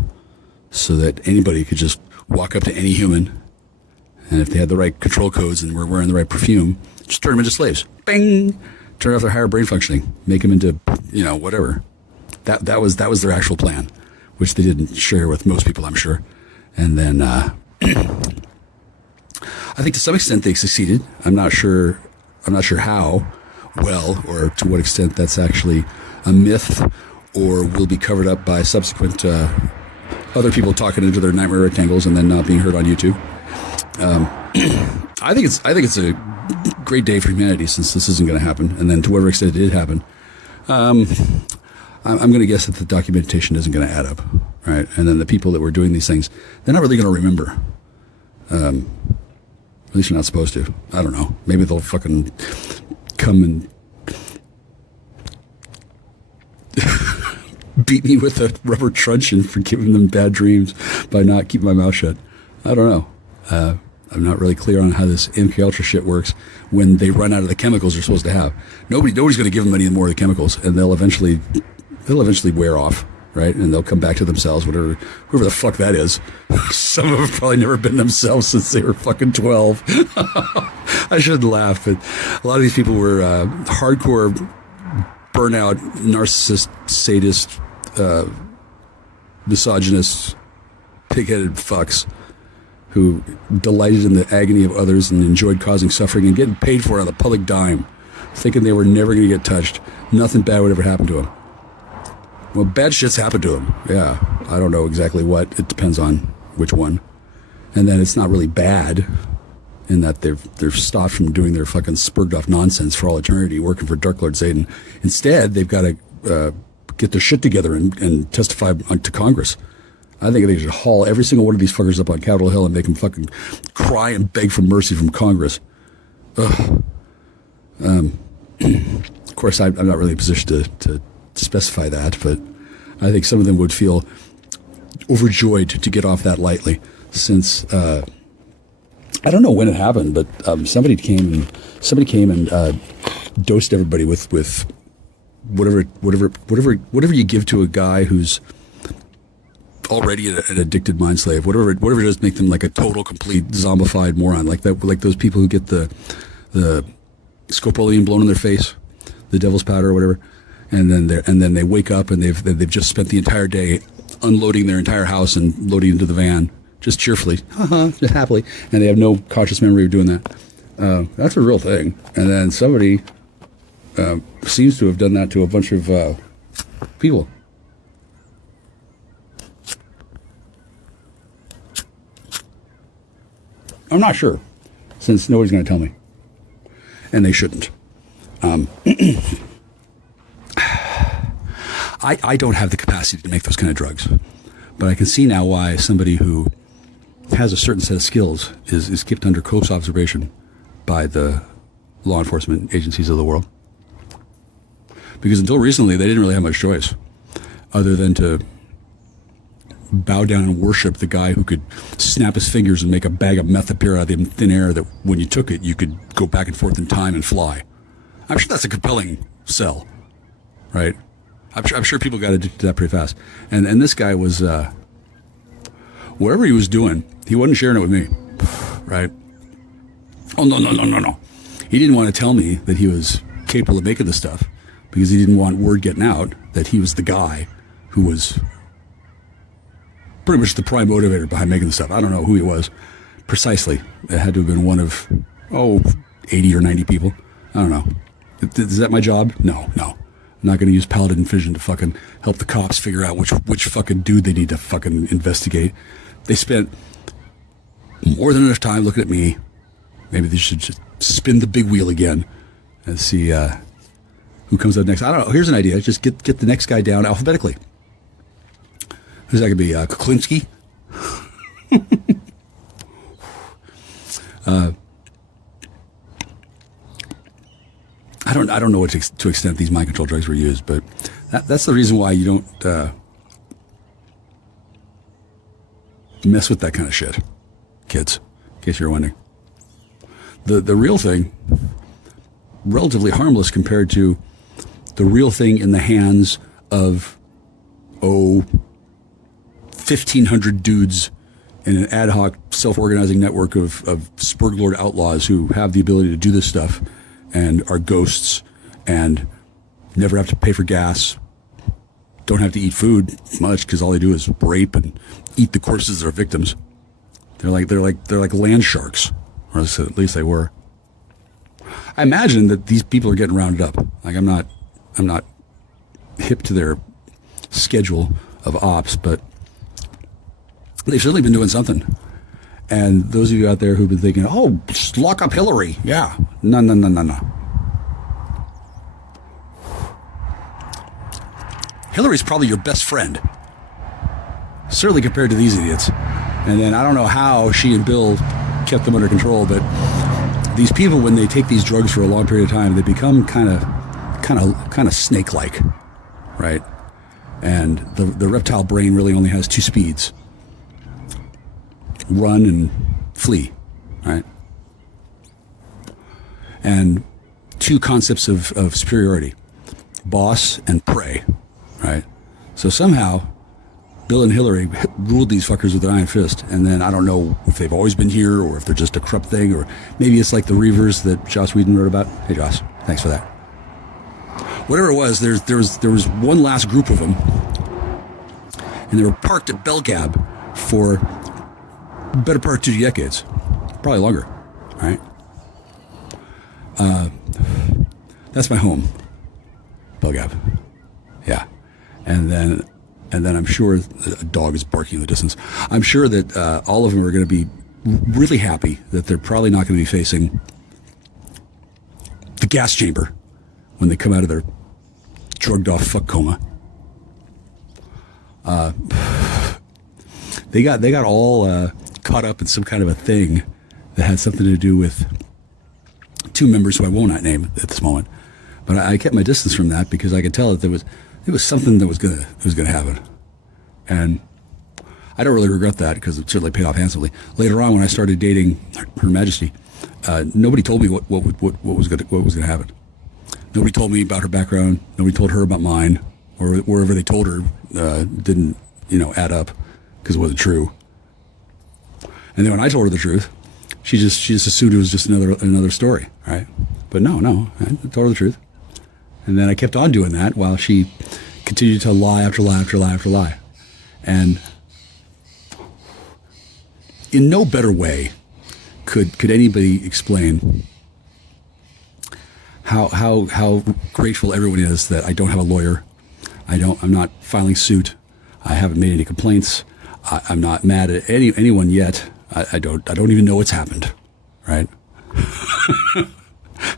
so that anybody could just walk up to any human, and if they had the right control codes and were wearing the right perfume, just turn them into slaves. Bing! Turn off their higher brain functioning. Make them into, whatever. That was their actual plan, which they didn't share with most people, I'm sure. And then, I think to some extent they succeeded. I'm not sure how well or to what extent that's actually a myth or will be covered up by subsequent other people talking into their nightmare rectangles and then not being heard on YouTube. I think it's a great day for humanity since this isn't going to happen, and then to whatever extent it did happen, I'm going to guess that the documentation isn't going to add up, right? And then the people that were doing these things, they're not really going to remember. At least you're not supposed to. I don't know. Maybe they'll fucking come and beat me with a rubber truncheon for giving them bad dreams by not keeping my mouth shut. I don't know. I'm not really clear on how this MK Ultra shit works when they run out of the chemicals they're supposed to have. Nobody's going to give them any more of the chemicals, and they'll eventually wear off, right? And they'll come back to themselves, whoever the fuck that is. Some of them have probably never been themselves since they were fucking 12. I shouldn't laugh, but a lot of these people were hardcore burnout, narcissist, sadist, misogynist, pig-headed fucks who delighted in the agony of others and enjoyed causing suffering and getting paid for it on the public dime, thinking they were never going to get touched. Nothing bad would ever happen to them. Well, bad shit's happened to them. Yeah, I don't know exactly what. It depends on which one. And then it's not really bad in that they're stopped from doing their fucking spurged off nonsense for all eternity, working for Dark Lord Satan. Instead, they've got to get their shit together and testify to Congress. I think they should haul every single one of these fuckers up on Capitol Hill and make them fucking cry and beg for mercy from Congress. Ugh. Of course, I'm not really in a position to specify that, but I think some of them would feel overjoyed to get off that lightly, since I don't know when it happened, but somebody came and dosed everybody with whatever you give to a guy who's already an addicted mind slave, whatever it does, make them like a total, complete zombified moron, like those people who get the scopolamine blown in their face, the devil's powder or whatever, and then they wake up and they've just spent the entire day unloading their entire house and loading into the van just cheerfully, just happily, and they have no conscious memory of doing that. That's a real thing. And then somebody seems to have done that to a bunch of people. I'm not sure, since nobody's going to tell me. And they shouldn't. I don't have the capacity to make those kind of drugs. But I can see now why somebody who has a certain set of skills is kept under close observation by the law enforcement agencies of the world. Because until recently, they didn't really have much choice other than to bow down and worship the guy who could snap his fingers and make a bag of meth appear out of thin air that when you took it, you could go back and forth in time and fly. I'm sure that's a compelling sell, right? I'm sure people got addicted to that pretty fast. And this guy was, whatever he was doing, he wasn't sharing it with me, right? Oh, no. He didn't want to tell me that he was capable of making this stuff because he didn't want word getting out that he was the guy who was pretty much the prime motivator behind making the stuff. I don't know who he was precisely. It had to have been one of, 80 or 90 people. I don't know. Is that my job? No. I'm not going to use Paladin Vision to fucking help the cops figure out which fucking dude they need to fucking investigate. They spent more than enough time looking at me. Maybe they should just spin the big wheel again and see who comes up next. I don't know. Here's an idea. Just get the next guy down alphabetically. Who's that going to be? Kuklinski? I don't know to extent these mind control drugs were used, but that's the reason why you don't mess with that kind of shit, kids, in case you're wondering. The real thing, relatively harmless compared to the real thing in the hands of 1,500 dudes in an ad hoc self-organizing network of Spurglord outlaws who have the ability to do this stuff and are ghosts and never have to pay for gas, don't have to eat food much because all they do is rape and eat the corpses of their victims. They're like land sharks, or at least they were. I imagine that these people are getting rounded up. Like I'm not hip to their schedule of ops, but they've certainly been doing something. And those of you out there who've been thinking, oh, just lock up Hillary. Yeah. No. Hillary's probably your best friend. Certainly compared to these idiots. And then I don't know how she and Bill kept them under control, but these people, when they take these drugs for a long period of time, they become kind of snake-like, right? And the reptile brain really only has two speeds: run and flee, right? And two concepts of superiority: boss and prey, right? So somehow Bill and Hillary ruled these fuckers with an iron fist, and then I don't know if they've always been here or if they're just a corrupt thing, or maybe it's like the Reavers that Joss Whedon wrote about. Hey Joss, thanks for that. Whatever it was, there was one last group of them, and they were parked at Belgab for the better part of 2 decades, probably longer, right? That's my home, Belgab. Yeah, and then I'm sure a dog is barking in the distance. I'm sure that all of them are going to be really happy that they're probably not going to be facing the gas chamber when they come out of their drugged off fuck coma. They got all caught up in some kind of a thing that had something to do with two members who I will not name at this moment. But I kept my distance from that because I could tell that there was something that was gonna happen, and I don't really regret that because it certainly paid off handsomely. Later on, when I started dating Her Majesty, nobody told me what was gonna happen. Nobody told me about her background. Nobody told her about mine, or wherever they told her didn't add up because it wasn't true. And then when I told her the truth, she just assumed it was just another story, right? But no, I told her the truth. And then I kept on doing that while she continued to lie after lie after lie after lie. And in no better way could anybody explain how grateful everyone is that I don't have a lawyer. I'm not filing suit. I haven't made any complaints. I'm not mad at anyone yet. I don't even know what's happened, right?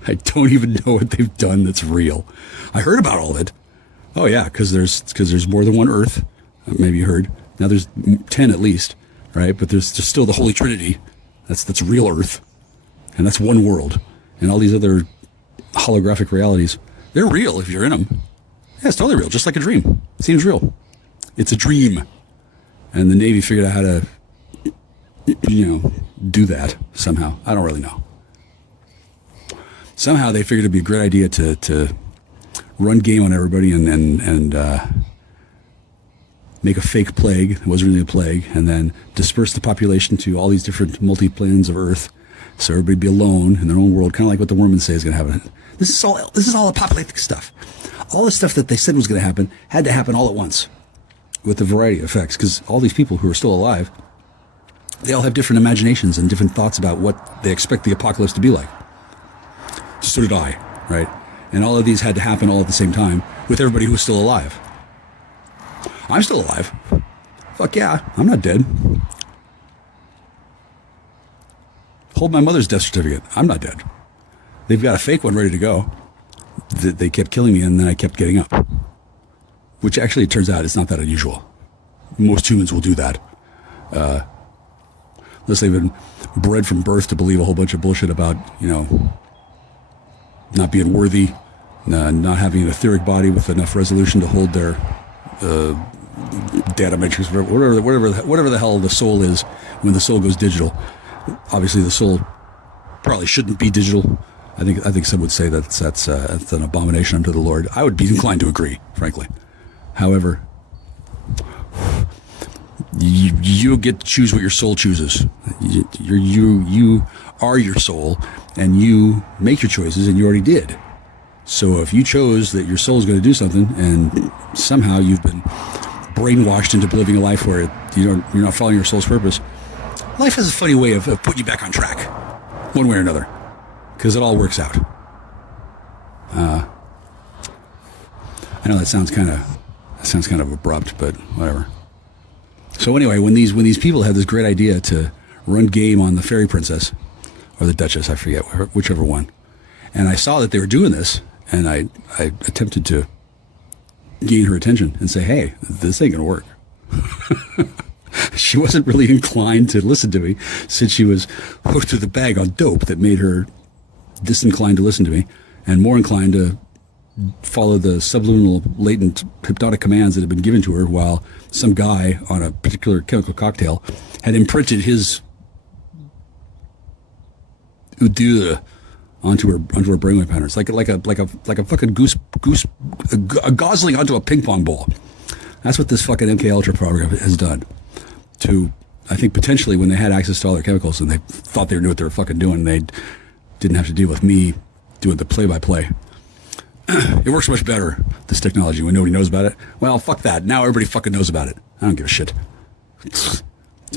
I don't even know what they've done that's real. I heard about all of it. Oh yeah, because there's more than one Earth. Maybe you heard. Now there's 10 at least, right? But there's still the Holy Trinity. That's real Earth, and that's one world. And all these other holographic realities, they're real if you're in them. Yeah, it's totally real, just like a dream. It seems real. It's a dream. And the Navy figured out how to, do that somehow. I don't really know. Somehow they figured it'd be a great idea to run game on everybody and make a fake plague. It wasn't really a plague. And then disperse the population to all these different multi-planes of Earth. So everybody'd be alone in their own world, kind of like what the Mormons say is going to happen. This is all apocalyptic stuff. All the stuff that they said was going to happen had to happen all at once with a variety of effects, because all these people who are still alive, they all have different imaginations and different thoughts about what they expect the apocalypse to be like. So did I, right? And all of these had to happen all at the same time with everybody who was still alive. I'm still alive. Fuck yeah, I'm not dead. Hold my mother's death certificate. I'm not dead. They've got a fake one ready to go. They kept killing me, and then I kept getting up. Which actually, it turns out, it's not that unusual. Most humans will do that. Unless they've been bred from birth to believe a whole bunch of bullshit about, not being worthy, not having an etheric body with enough resolution to hold their data matrix, whatever the hell the soul is when the soul goes digital. Obviously, the soul probably shouldn't be digital. I think some would say that's an abomination unto the Lord. I would be inclined to agree, frankly. However, you get to choose what your soul chooses. You are your soul, and you make your choices, and you already did. So if you chose that your soul is going to do something, and somehow you've been brainwashed into living a life where you're not following your soul's purpose, life has a funny way of putting you back on track, one way or another, because it all works out. I know that sounds kind of abrupt, but whatever. So anyway, when these people had this great idea to run game on the fairy princess, or the duchess, I forget, whichever one, and I saw that they were doing this, and I attempted to gain her attention and say, hey, this ain't gonna work. She wasn't really inclined to listen to me, since she was hooked to the bag on dope that made her disinclined to listen to me, and more inclined to follow the subliminal latent hypnotic commands that had been given to her, while some guy on a particular chemical cocktail had imprinted his tīTÇhë onto her brainwave patterns, like a fucking a gosling onto a ping pong ball. That's what this fucking MK Ultra program has done to, I think, potentially, when they had access to all their chemicals and they thought they knew what they were fucking doing, they didn't have to deal with me doing the play-by-play. It works much better, this technology, when nobody knows about it. Well, fuck that. Now everybody fucking knows about it. I don't give a shit. It's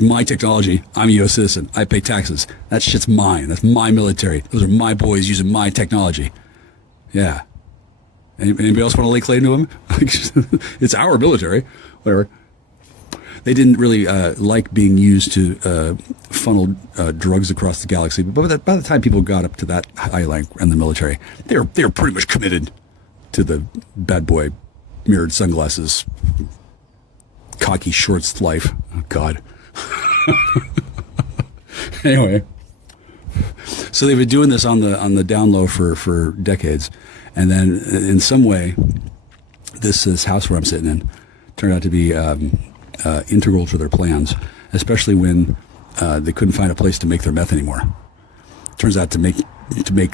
my technology. I'm a U.S. citizen. I pay taxes. That shit's mine. That's my military. Those are my boys using my technology. Yeah. Anybody else want to lay claim to them? It's our military. Whatever. They didn't really like being used to funnel drugs across the galaxy. But by the time people got up to that high rank in the military, they were pretty much committed to the bad boy, mirrored sunglasses, cocky shorts life. Oh, God. Anyway, so they've been doing this on the down low for decades, and then in some way, this house where I'm sitting in turned out to be integral to their plans, especially when they couldn't find a place to make their meth anymore. Turns out to make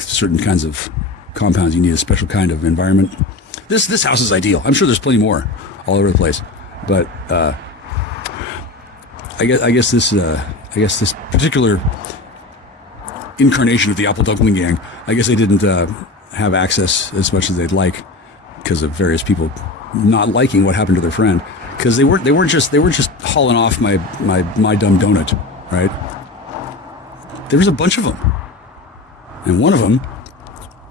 certain kinds of compounds, you need a special kind of environment. This house is ideal. I'm sure there's plenty more all over the place, but I guess this particular incarnation of the Apple Dumpling Gang, I guess they didn't have access as much as they'd like because of various people not liking what happened to their friend. Because they weren't just hauling off my dumb donut, right? There was a bunch of them, and one of them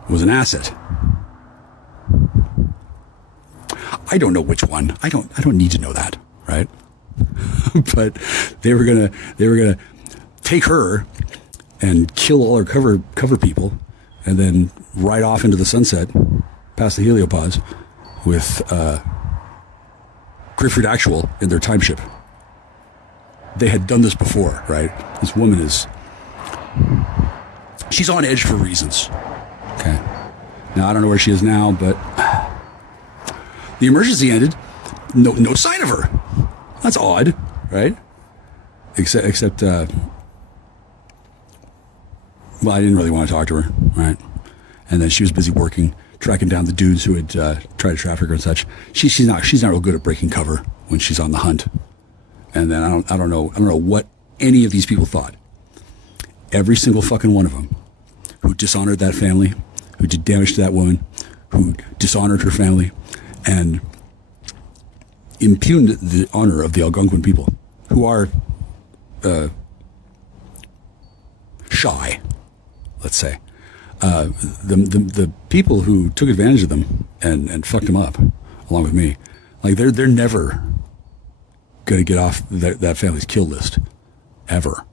was an asset. I don't know which one. I don't need to know that, right? But they were gonna take her and kill all her cover people, and then ride off into the sunset, past the heliopods, with Griffith Actual in their time ship. They had done this before, right? This woman she's on edge for reasons. Okay. Now, I don't know where she is now, but the emergency ended. No sign of her. That's odd. right? Except well, I didn't really want to talk to her, right? And then she was busy working, tracking down the dudes who had tried to traffic her and such. She's not real good at breaking cover when she's on the hunt. And then I don't know what any of these people thought. Every single fucking one of them who dishonored that family, who did damage to that woman, who dishonored her family, and impugned the honor of the Algonquin people, who are shy, let's say. The people who took advantage of them and fucked them up, along with me, like they're never gonna get off that family's kill list, ever.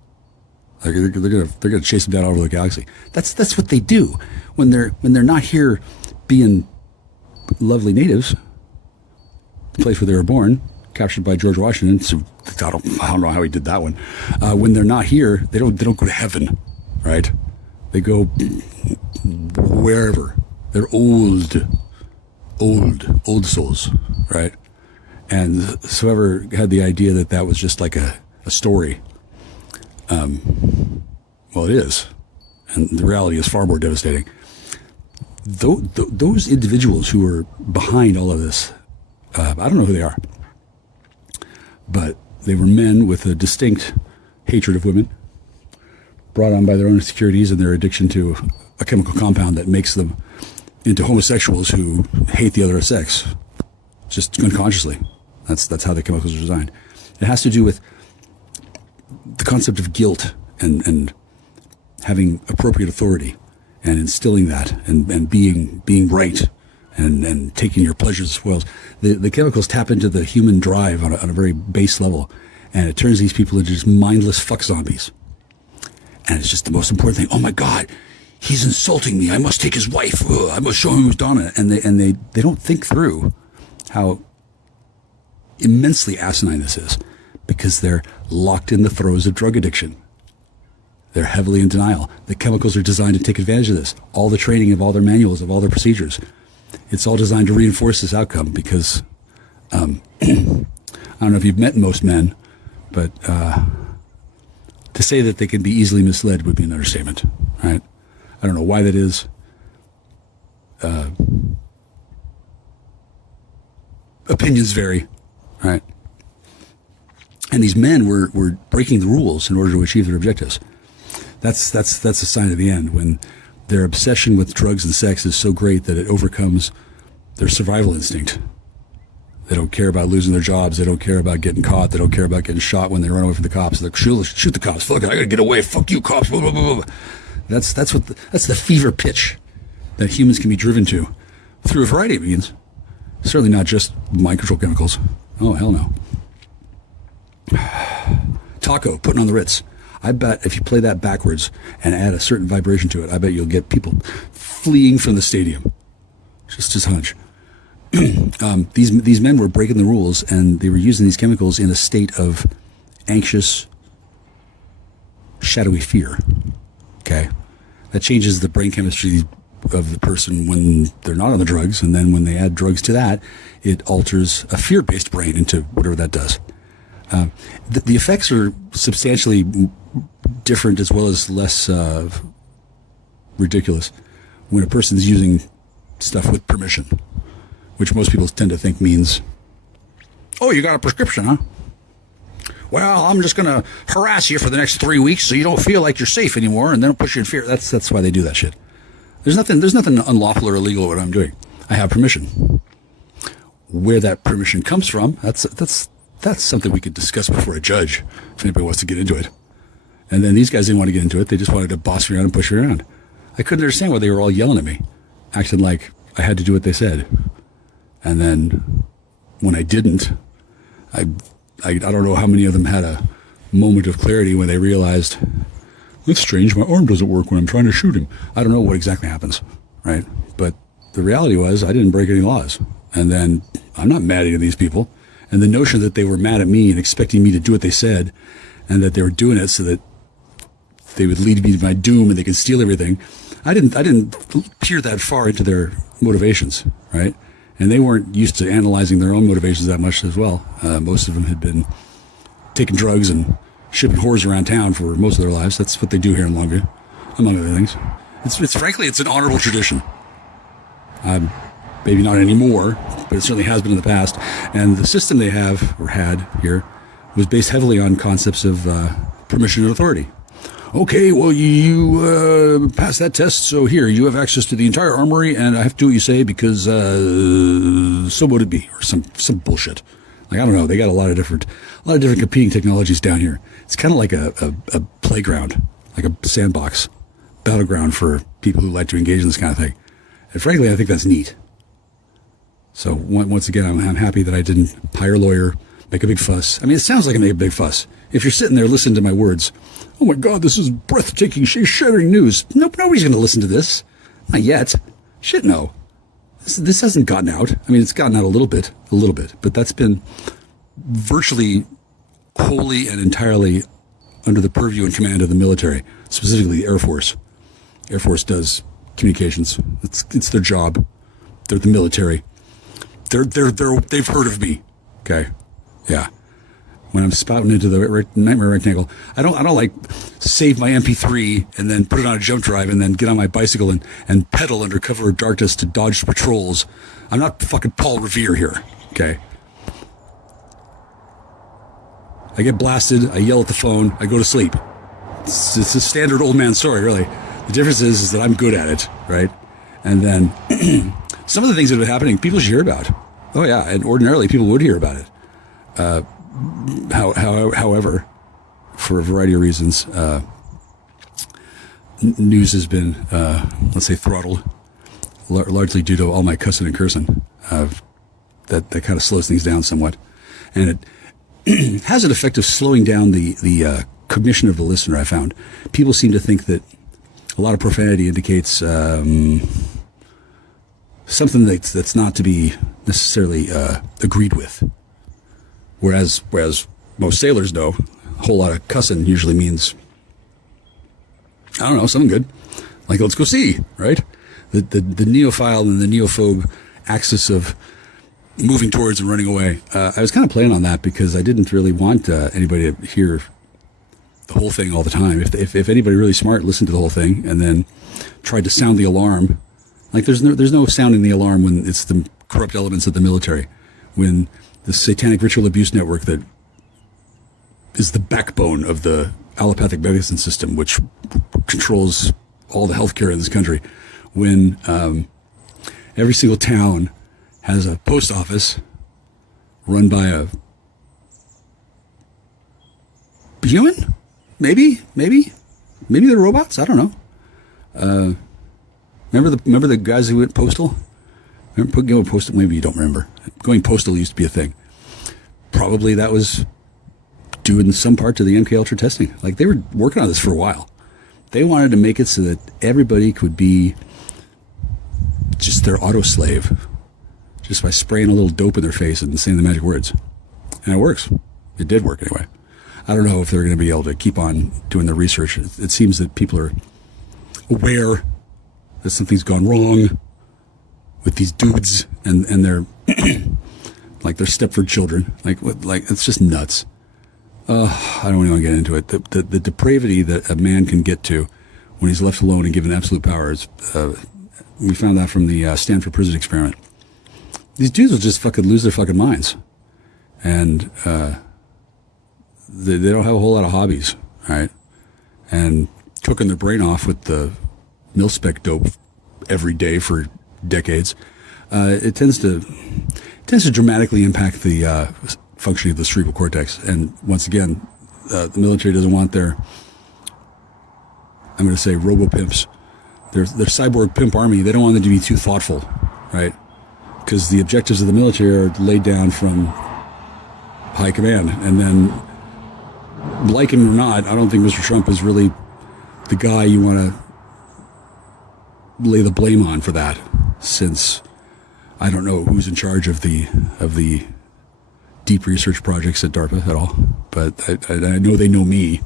Like they're gonna chase them down all over the galaxy. That's what they do when they're not here being lovely natives. The place where they were born, captured by George Washington. So I don't know how he did that one. When they're not here, they don't go to heaven, right? They go wherever. They're old souls, right? And so whoever had the idea that was just like a story, well, it is. And the reality is far more devastating. Those individuals who are behind all of this, I don't know who they are, but they were men with a distinct hatred of women, brought on by their own insecurities and their addiction to a chemical compound that makes them into homosexuals who hate the other sex, just unconsciously. That's how the chemicals are designed. It has to do with the concept of guilt and having appropriate authority and instilling that and being right and taking your pleasures as well. The chemicals tap into the human drive on a very base level, and it turns these people into just mindless fuck zombies. And it's just the most important thing. Oh my God, he's insulting me. I must take his wife. Ugh, I must show him who's dominant. And they don't think through how immensely asinine this is, because they're locked in the throes of drug addiction. They're heavily in denial. The chemicals are designed to take advantage of this. All the training of all their manuals, of all their procedures, it's all designed to reinforce this outcome because, I don't know if you've met most men, but to say that they can be easily misled would be an understatement, right? I don't know why that is. Opinions vary, right? And these men were breaking the rules in order to achieve their objectives. That's a sign of the end, when their obsession with drugs and sex is so great that it overcomes their survival instinct. They don't care about losing their jobs. They don't care about getting caught. They don't care about getting shot when they run away from the cops. They're like, shoot the cops. Fuck it, I gotta get away. Fuck you, cops. Blah, blah, blah, blah. That's the fever pitch that humans can be driven to through a variety of means. Certainly not just mind control chemicals. Oh, hell no. Taco, putting on the Ritz. I bet if you play that backwards and add a certain vibration to it, I bet you'll get people fleeing from the stadium. Just his hunch. These men were breaking the rules, and they were using these chemicals in a state of anxious, shadowy fear. Okay? That changes the brain chemistry of the person when they're not on the drugs, and then when they add drugs to that, it alters a fear-based brain into whatever that does. The effects are substantially different as well as less ridiculous when a person's using stuff with permission, which most people tend to think means, oh, you got a prescription, huh? Well, I'm just going to harass you for the next 3 weeks so you don't feel like you're safe anymore, and then I'll put you in fear. That's why they do that shit. There's nothing unlawful or illegal about what I'm doing. I have permission. Where that permission comes from, that's something we could discuss before a judge if anybody wants to get into it. And then these guys didn't want to get into it. They just wanted to boss me around and push me around. I couldn't understand why they were all yelling at me, acting like I had to do what they said. And then when I didn't, I don't know how many of them had a moment of clarity when they realized, that's strange, my arm doesn't work when I'm trying to shoot him. I don't know what exactly happens, right? But the reality was I didn't break any laws. And then I'm not mad at any of these people. And the notion that they were mad at me and expecting me to do what they said, and that they were doing it so that they would lead me to my doom and they could steal everything, I didn't peer that far into their motivations, right? And they weren't used to analyzing their own motivations that much as well. Most of them had been taking drugs and shipping whores around town for most of their lives. That's what they do here in Longview, among other things. It's frankly, it's an honorable tradition. Maybe not anymore, but it certainly has been in the past. And the system they have, or had here, was based heavily on concepts of permission and authority. Okay, well, you passed that test, so here, you have access to the entire armory, and I have to do what you say because so would it be, or some bullshit. Like, I don't know, they got a lot of different competing technologies down here. It's kind of like a playground, like a sandbox, battleground for people who like to engage in this kind of thing. And frankly, I think that's neat. So once again, I'm happy that I didn't hire a lawyer, make a big fuss. I mean, it sounds like I make a big fuss. If you're sitting there listening to my words, oh my God, this is breathtaking, shattering news. Nobody's going to listen to this. Not yet. Shit, no. This hasn't gotten out. I mean, it's gotten out a little bit, but that's been virtually wholly and entirely under the purview and command of the military, specifically the Air Force. Air Force does communications. It's their job. They're the military. They've heard of me. Okay. Yeah. When I'm spouting into the nightmare rectangle, I don't like save my MP3 and then put it on a jump drive and then get on my bicycle and pedal under cover of darkness to dodge patrols. I'm not fucking Paul Revere here. Okay. I get blasted. I yell at the phone. I go to sleep. It's a standard old man story, really. The difference is that I'm good at it, right? And then some of the things that have been happening, people should hear about. Oh yeah, and ordinarily people would hear about it. However, for a variety of reasons, news has been, let's say, throttled, largely due to all my cussing and cursing. That kind of slows things down somewhat, and it has an effect of slowing down the cognition of the listener. I found people seem to think that a lot of profanity indicates something that's not to be necessarily agreed with. Whereas most sailors know a whole lot of cussing usually means, I don't know, something good. Like, let's go see, right? The neophile and the neophobe axis of moving towards and running away. I was kind of playing on that because I didn't really want anybody to hear the whole thing all the time. If anybody really smart listened to the whole thing and then tried to sound the alarm, like there's no sounding the alarm when it's the corrupt elements of the military, when the satanic ritual abuse network that is the backbone of the allopathic medicine system, which controls all the healthcare in this country, when every single town has a post office run by a human? Maybe they're robots. I don't know. Remember the guys who went postal? Remember going postal? Maybe you don't remember. Going postal used to be a thing. Probably that was due in some part to the MK Ultra testing. Like, they were working on this for a while. They wanted to make it so that everybody could be just their auto slave, just by spraying a little dope in their face and saying the magic words. And it works. It did work anyway. I don't know if they're going to be able to keep on doing the research. It seems that people are aware that something's gone wrong with these dudes and their like their Stepford children. Like it's just nuts. I don't want to get into it. The depravity that a man can get to when he's left alone and given absolute power is, we found that from the Stanford prison experiment. These dudes will just fucking lose their fucking minds. And they don't have a whole lot of hobbies, right? And cooking their brain off with the mil-spec dope every day for decades, it tends to dramatically impact the functioning of the cerebral cortex. And once again, the military doesn't want their, I'm going to say, robo-pimps, their cyborg pimp army. They don't want them to be too thoughtful, right? Because the objectives of the military are laid down from high command. And then, like him or not, I don't think Mr. Trump is really the guy you want to lay the blame on for that, since I don't know who's in charge of the deep research projects at DARPA at all, but I know they know me.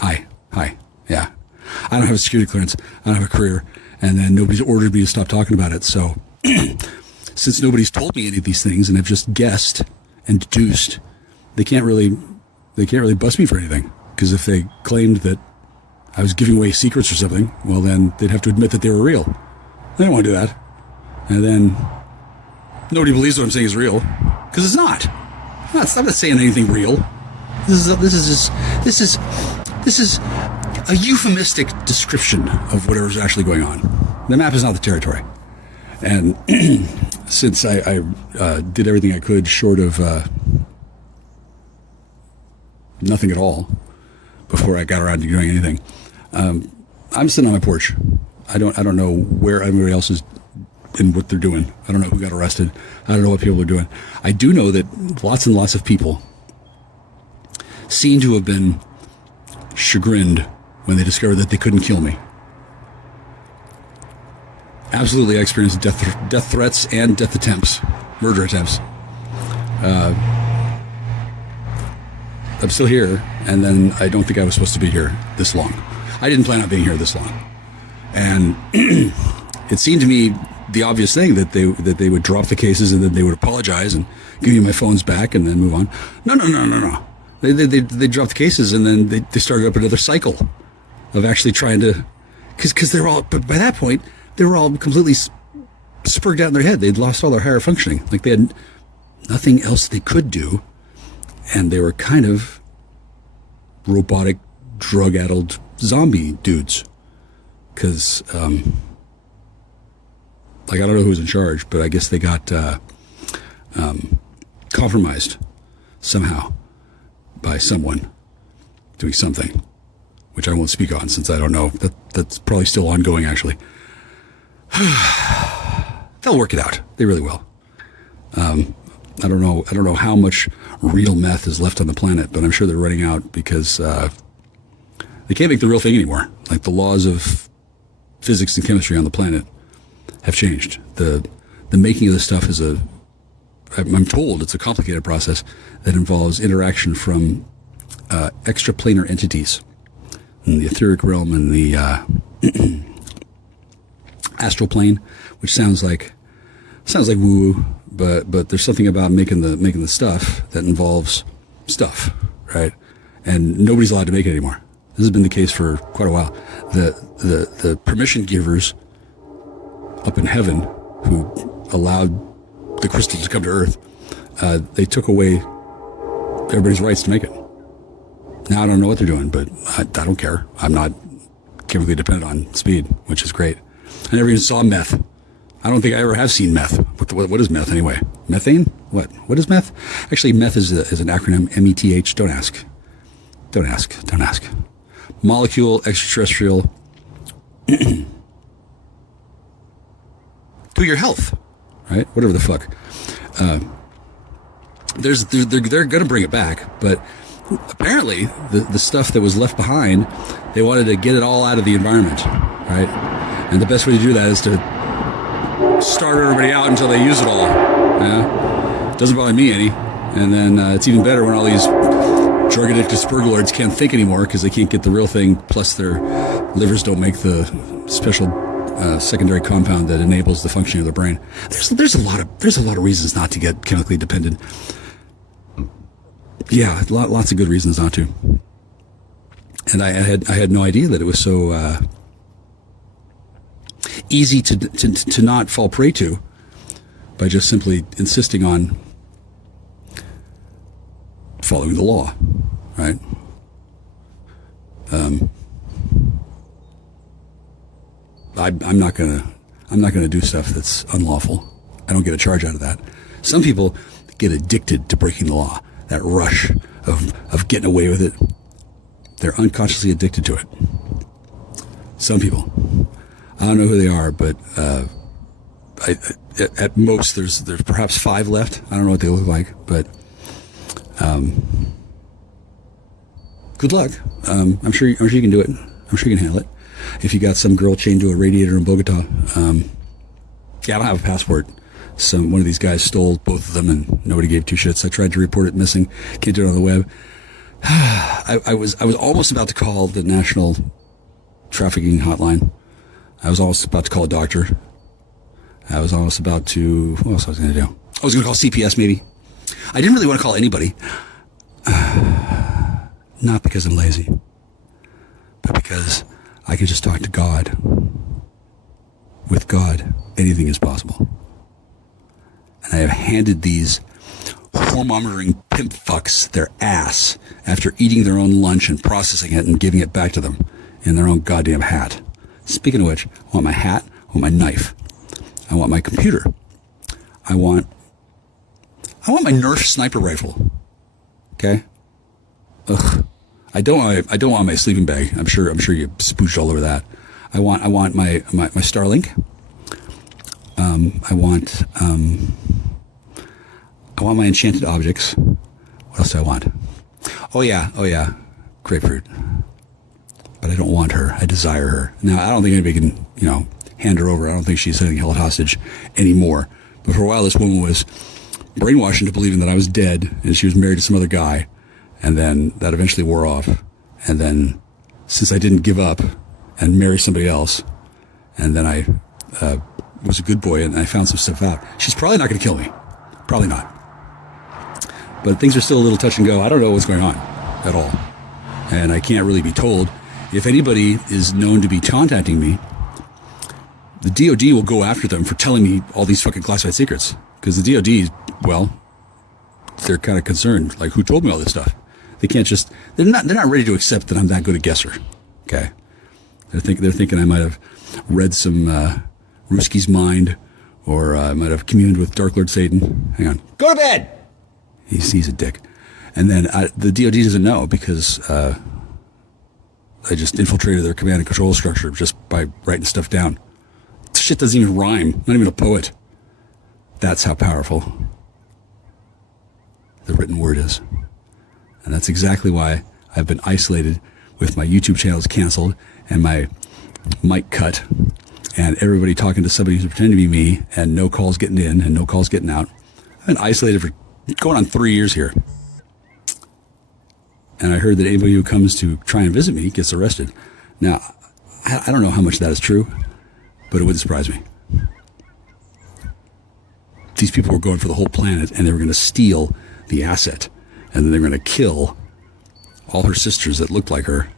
Hi, yeah. I don't have a security clearance. I don't have a career, and then nobody's ordered me to stop talking about it. So since nobody's told me any of these things and I've just guessed and deduced, they can't really bust me for anything. Because if they claimed that I was giving away secrets or something, well, then they'd have to admit that they were real. They don't want to do that. And then nobody believes what I'm saying is real, because it's not. I'm not saying anything real. This is a euphemistic description of whatever's actually going on. The map is not the territory. And since I did everything I could short of nothing at all before I got around to doing anything, I'm sitting on my porch. I don't know where everybody else is and what they're doing. I don't know who got arrested. I don't know what people are doing. I do know that lots and lots of people seem to have been chagrined when they discovered that they couldn't kill me. Absolutely, I experienced death threats and death attempts, murder attempts. I'm still here, and then I don't think I was supposed to be here this long. I didn't plan on being here this long. And it seemed to me the obvious thing that they would drop the cases and then they would apologize and give me my phones back and then move on. No. They dropped the cases and then they started up another cycle of actually trying to, because they're all, but by that point, they were all completely spurred out in their head. They'd lost all their higher functioning. Like they had nothing else they could do. And they were kind of robotic, drug-addled zombie dudes. Because, like, I don't know who's in charge, but I guess they got compromised somehow by someone doing something, which I won't speak on since I don't know. That's probably still ongoing, actually. They'll work it out. They really will. I don't know how much real meth is left on the planet, but I'm sure they're running out because they can't make the real thing anymore. Like the laws of physics and chemistry on the planet have changed. The making of this stuff is I'm told it's a complicated process that involves interaction from extraplanar entities in the etheric realm and the astral plane, which sounds like woo-woo, but there's something about making the stuff that involves stuff, right? And nobody's allowed to make it anymore. This has been the case for quite a while. The permission givers up in heaven who allowed the crystal to come to Earth, they took away everybody's rights to make it. Now I don't know what they're doing, but I don't care. I'm not chemically dependent on speed, which is great. I never even saw meth. I don't think I ever have seen meth. What is meth anyway? Methane? What is meth? Actually, meth is an acronym, METH. Don't ask. Molecule, extraterrestrial. To your health, right? Whatever the fuck. They're going to bring it back, but apparently the stuff that was left behind, they wanted to get it all out of the environment, right? And the best way to do that is to starve everybody out until they use it all. Yeah? Doesn't bother me any. And then it's even better when all these drug addicted spurglords can't think anymore because they can't get the real thing, plus their livers don't make the special secondary compound that enables the functioning of their brain. There's a lot of reasons not to get chemically dependent. Yeah, lots of good reasons not to. And I had no idea that it was so easy to not fall prey to by just simply insisting on following the law, right? I'm not gonna do stuff that's unlawful. I don't get a charge out of that. Some people get addicted to breaking the law. That rush of getting away with it. They're unconsciously addicted to it. Some people. I don't know who they are, but at most there's perhaps 5 left. I don't know what they look like, but good luck. I'm sure you can do it. I'm sure you can handle it. If you got some girl chained to a radiator in Bogota, yeah, I don't have a passport. One of these guys stole both of them, and nobody gave 2 shits. I tried to report it missing. Can't do it on the web. I was almost about to call the National Trafficking Hotline. I was almost about to call a doctor. I was almost about to, what else was I going to do? I was going to call CPS maybe. I didn't really want to call anybody. Not because I'm lazy, but because I could just talk to God. With God, anything is possible. And I have handed these whoremongering pimp fucks their ass after eating their own lunch and processing it and giving it back to them in their own goddamn hat. Speaking of which, I want my hat, I want my knife, I want my computer, I want my Nerf sniper rifle. Okay? Ugh. I don't want my sleeping bag. I'm sure you spooched all over that. I want my Starlink. I want my enchanted objects. What else do I want? Oh yeah. Grapefruit. But I don't want her. I desire her. Now, I don't think anybody can, hand her over. I don't think she's getting held hostage anymore. But for a while, this woman was brainwashed into believing that I was dead and she was married to some other guy. And then that eventually wore off. And then, since I didn't give up and marry somebody else, and then I was a good boy and I found some stuff out, she's probably not going to kill me. Probably not. But things are still a little touch and go. I don't know what's going on at all. And I can't really be told. If anybody is known to be contacting me, the DOD will go after them for telling me all these fucking classified secrets. Because the DOD, well, they're kind of concerned. Like, who told me all this stuff? They can't just, they're not ready to accept that I'm that good a guesser. Okay. They're thinking I might have read some Ruski's mind, or I might have communed with Dark Lord Satan. Hang on. Go to bed! He's a dick. And then the DOD doesn't know because I just infiltrated their command and control structure just by writing stuff down. Shit doesn't even rhyme. Not even a poet. That's how powerful the written word is. And that's exactly why I've been isolated with my YouTube channels canceled and my mic cut and everybody talking to somebody who's pretending to be me and no calls getting in and no calls getting out. I've been isolated for going on 3 years here. And I heard that anybody who comes to try and visit me gets arrested. Now, I don't know how much that is true, but it wouldn't surprise me. These people were going for the whole planet and they were going to steal the asset. And then they were going to kill all her sisters that looked like her.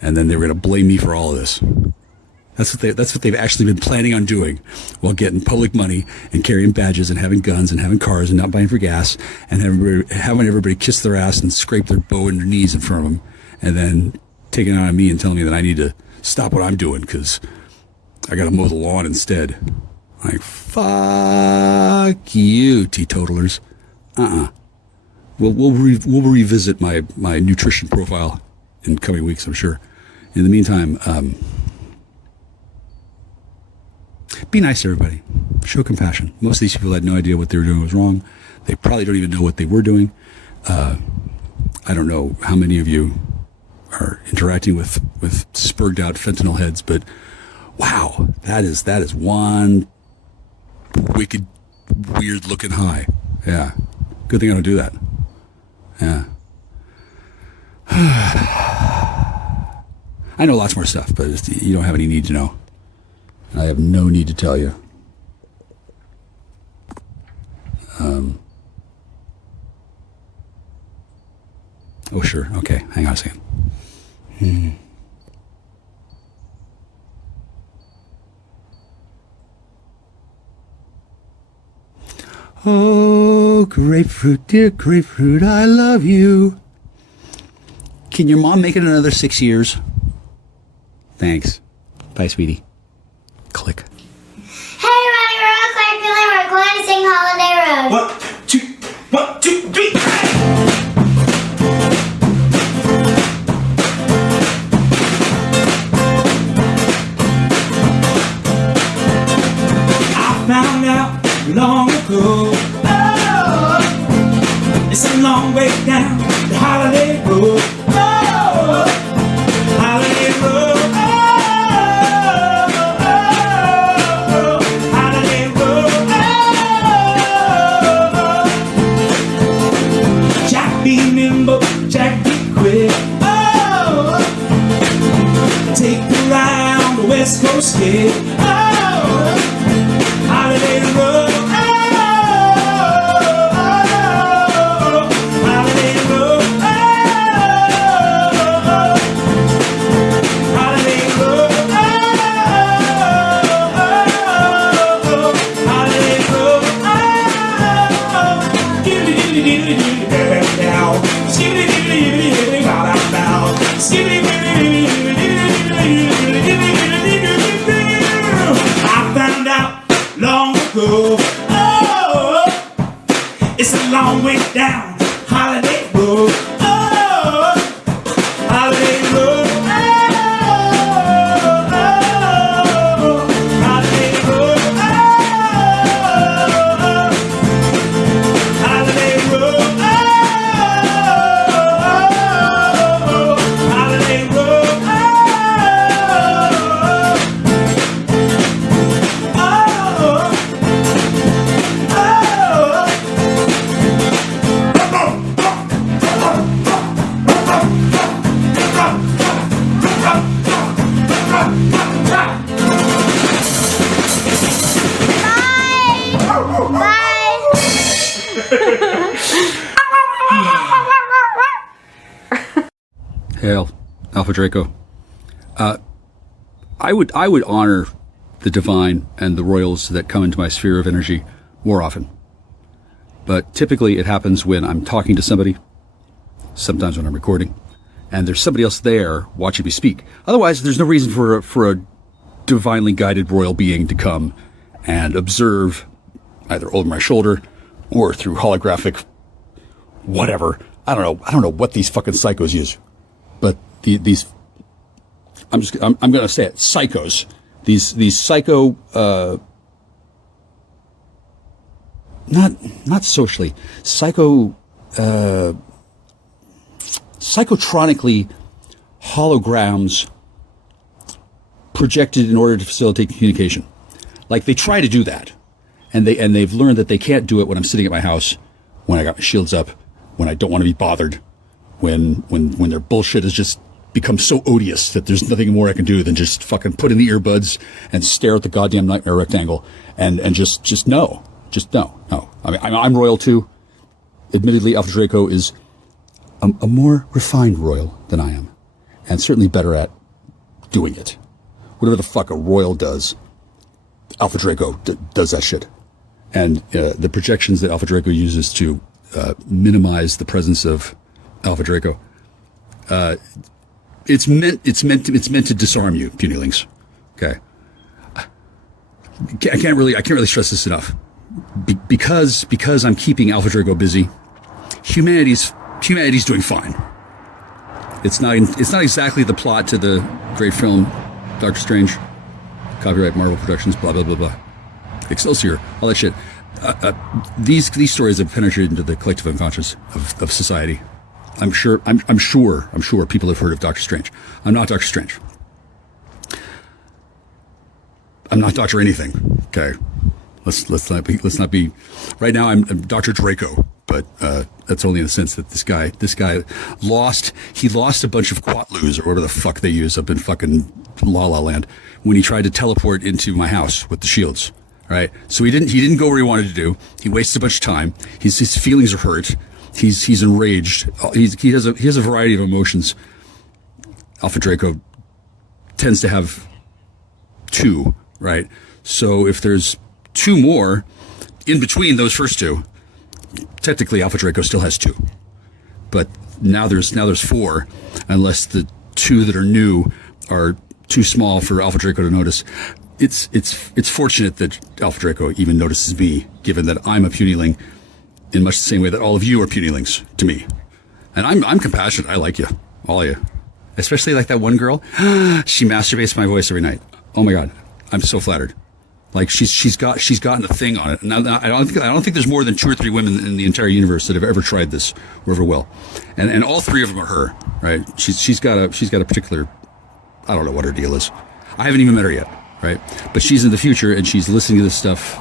And then they were going to blame me for all of this. That's what they've actually been planning on doing, while getting public money and carrying badges and having guns and having cars and not buying for gas and having everybody kiss their ass and scrape their bow and their knees in front of them, and then taking it out on me and telling me that I need to stop what I'm doing because I got to mow the lawn instead. Like, fuck you, teetotalers. We'll revisit my nutrition profile in coming weeks, I'm sure. In the meantime, be nice to everybody. Show compassion. Most of these people had no idea what they were doing was wrong. They probably don't even know what they were doing. I don't know how many of you are interacting with spurged out fentanyl heads, but wow, that is one wicked, weird looking high. Yeah. Good thing I don't do that. Yeah. I know lots more stuff, but you don't have any need to know. I have no need to tell you. Oh, sure. Okay. Hang on a second. Oh, grapefruit, dear grapefruit, I love you. Can your mom make it another 6 years? Thanks. Bye, sweetie. Click. Hey, Ronnie, real quick, we're going to sing Holiday Road. 1, 2, 3. I found out long ago, it's a long way down the Holiday Road. Holiday Road. Jack be quick. Take the ride on the West Coast kid. Holiday Hail, Alpha Draco. I would honor the divine and the royals that come into my sphere of energy more often. But typically it happens when I'm talking to somebody, sometimes when I'm recording, and there's somebody else there watching me speak. Otherwise, there's no reason for a divinely guided royal being to come and observe either over my shoulder or through holographic whatever. I don't know what these fucking psychos use. But these I'm going to say it, psychos. These psycho not socially, psychotronically holograms projected in order to facilitate communication. Like they try to do that, and they've learned that they can't do it when I'm sitting at my house, when I got my shields up, when I don't want to be bothered, when their bullshit has just become so odious that there's nothing more I can do than just fucking put in the earbuds and stare at the goddamn nightmare rectangle and just no. I mean, I'm royal too. Admittedly, Alpha Draco is a more refined royal than I am, and certainly better at doing it. Whatever the fuck a royal does, Alpha Draco does that shit. And the projections that Alpha Draco uses to minimize the presence of Alpha Draco, it's meant to disarm you, punilings. Okay, I can't really stress this enough. Because I'm keeping Alpha Draco busy, humanity's doing fine. It's not exactly the plot to the great film Doctor Strange, copyright Marvel Productions, blah blah blah blah, Excelsior, all that shit. These stories have penetrated into the collective unconscious of society. I'm sure people have heard of Doctor Strange. I'm not Doctor Strange. I'm not Doctor anything. Okay. Let's not be. Right now, I'm Dr. Draco, but that's only in the sense that this guy lost a bunch of quatloos or whatever the fuck they use up in fucking La La Land when he tried to teleport into my house with the shields. Right, so he didn't go where he wanted to do. He wasted a bunch of time. His feelings are hurt. He's enraged. He has a variety of emotions. Alpha Draco tends to have two, right? So if there's two more in between those first two, technically Alpha Draco still has two. But now there's four, unless the two that are new are too small for Alpha Draco to notice. It's fortunate that Alpha Draco even notices me, given that I'm a puniling in much the same way that all of you are punilings to me. And I'm compassionate. I like you, all of you. Especially like that one girl. She masturbates my voice every night. Oh my God, I'm so flattered. Like she's gotten a thing on it. Now I don't think there's more than 2 or 3 women in the entire universe that have ever tried this or ever will, and all 3 of them are her. Right? She's got a particular. I don't know what her deal is. I haven't even met her yet. Right? But she's in the future and she's listening to this stuff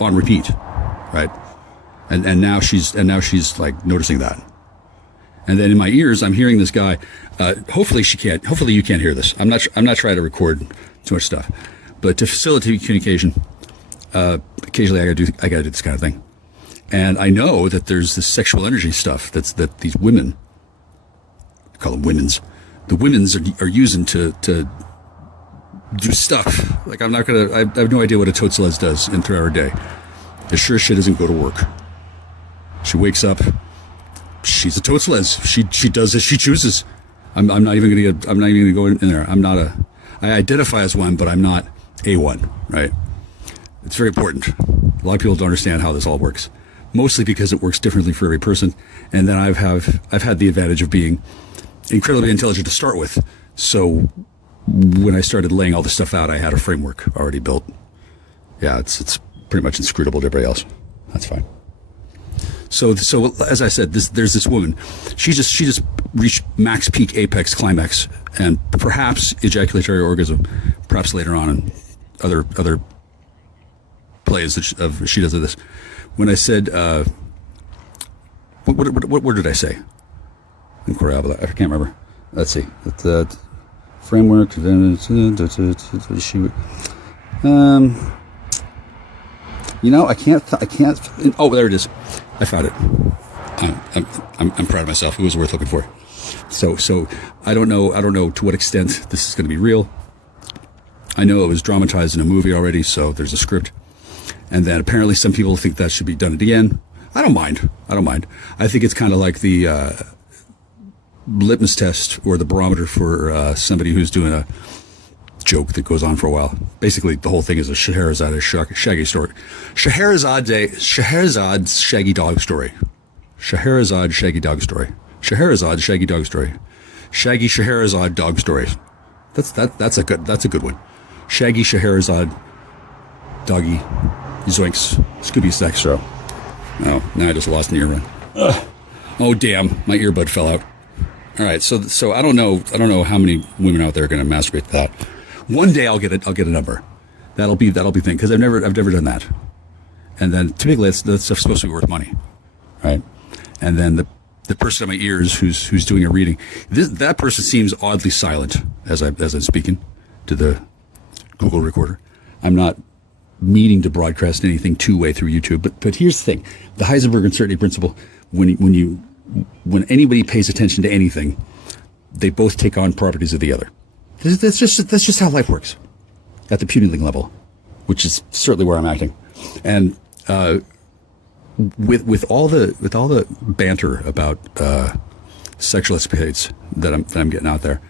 on repeat. Right? And now she's like noticing that. And then in my ears, I'm hearing this guy. Hopefully you can't hear this. I'm not trying to record too much stuff, but to facilitate communication, occasionally I gotta do this kind of thing. And I know that there's this sexual energy stuff that these women, I call them women's, the women's are using to do stuff. Like I have no idea what a tīTÇhë does in 3-hour day. It sure shit doesn't go to work. She wakes up. She's a tīTÇhë. She does as she chooses. I'm not even gonna go in there. I identify as one, but I'm not a one, right? It's very important. A lot of people don't understand how this all works. Mostly because it works differently for every person. And then I've had the advantage of being incredibly intelligent to start with. So when I started laying all this stuff out, I had a framework already built. Yeah, it's pretty much inscrutable to everybody else. That's fine. So as I said, there's this woman. She just reached max peak apex climax and perhaps ejaculatory orgasm, perhaps later on in other plays that she does of this. When I said, what word did I say? In Corabla, I can't remember. Let's see. The framework. I can't. Oh, there it is. I found it. I'm proud of myself. It was worth looking for. So I don't know to what extent this is going to be real. I know it was dramatized in a movie already, so there's a script. And then apparently some people think that should be done again. I don't mind. I think it's kind of like the litmus test or the barometer for somebody who's doing a joke that goes on for a while. Basically, the whole thing is a Scheherazade shaggy story. Scheherazad's shaggy dog story. Scheherazade shaggy dog story. Scheherazade shaggy dog story. Shaggy Scheherazade dog story. That's a good one. Shaggy Scheherazade doggy zoinks Scooby sex show. Oh, now I just lost an earring. Oh damn, my earbud fell out. All right, so I don't know how many women out there are going to masturbate to that. One day I'll get a number. That'll be the thing, because I've never done that. And then typically that stuff's supposed to be worth money, right? And then the person in my ears who's doing a reading, that person seems oddly silent as I'm speaking to the Google recorder. I'm not meaning to broadcast anything two-way through YouTube, but here's the thing: the Heisenberg uncertainty principle. When anybody pays attention to anything, they both take on properties of the other. That's just how life works at the puny level, which is certainly where I'm acting. And with all the banter about sexual escapades that I'm getting out there,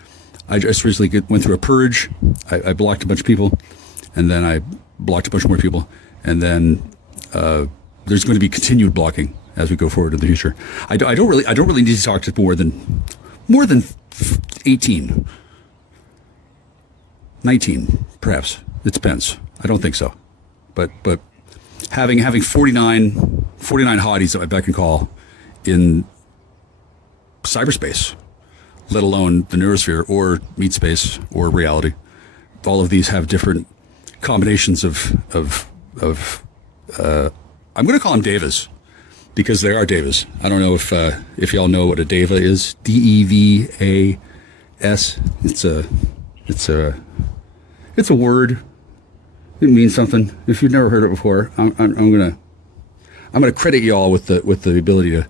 I just recently went through a purge. I blocked a bunch of people, and then I blocked a bunch more people, and then there's going to be continued blocking as we go forward in the future. I don't really need to talk to more than 18, 19, perhaps. It depends. I don't think so, but having 49 hotties at my beck and call in cyberspace, let alone the neurosphere or meat space or reality, all of these have different combinations of I'm going to call them devas, because they are devas. I don't know if y'all know what a deva is. DEVAS. It's a word. It means something. If you've never heard it before, I'm gonna credit y'all with the ability to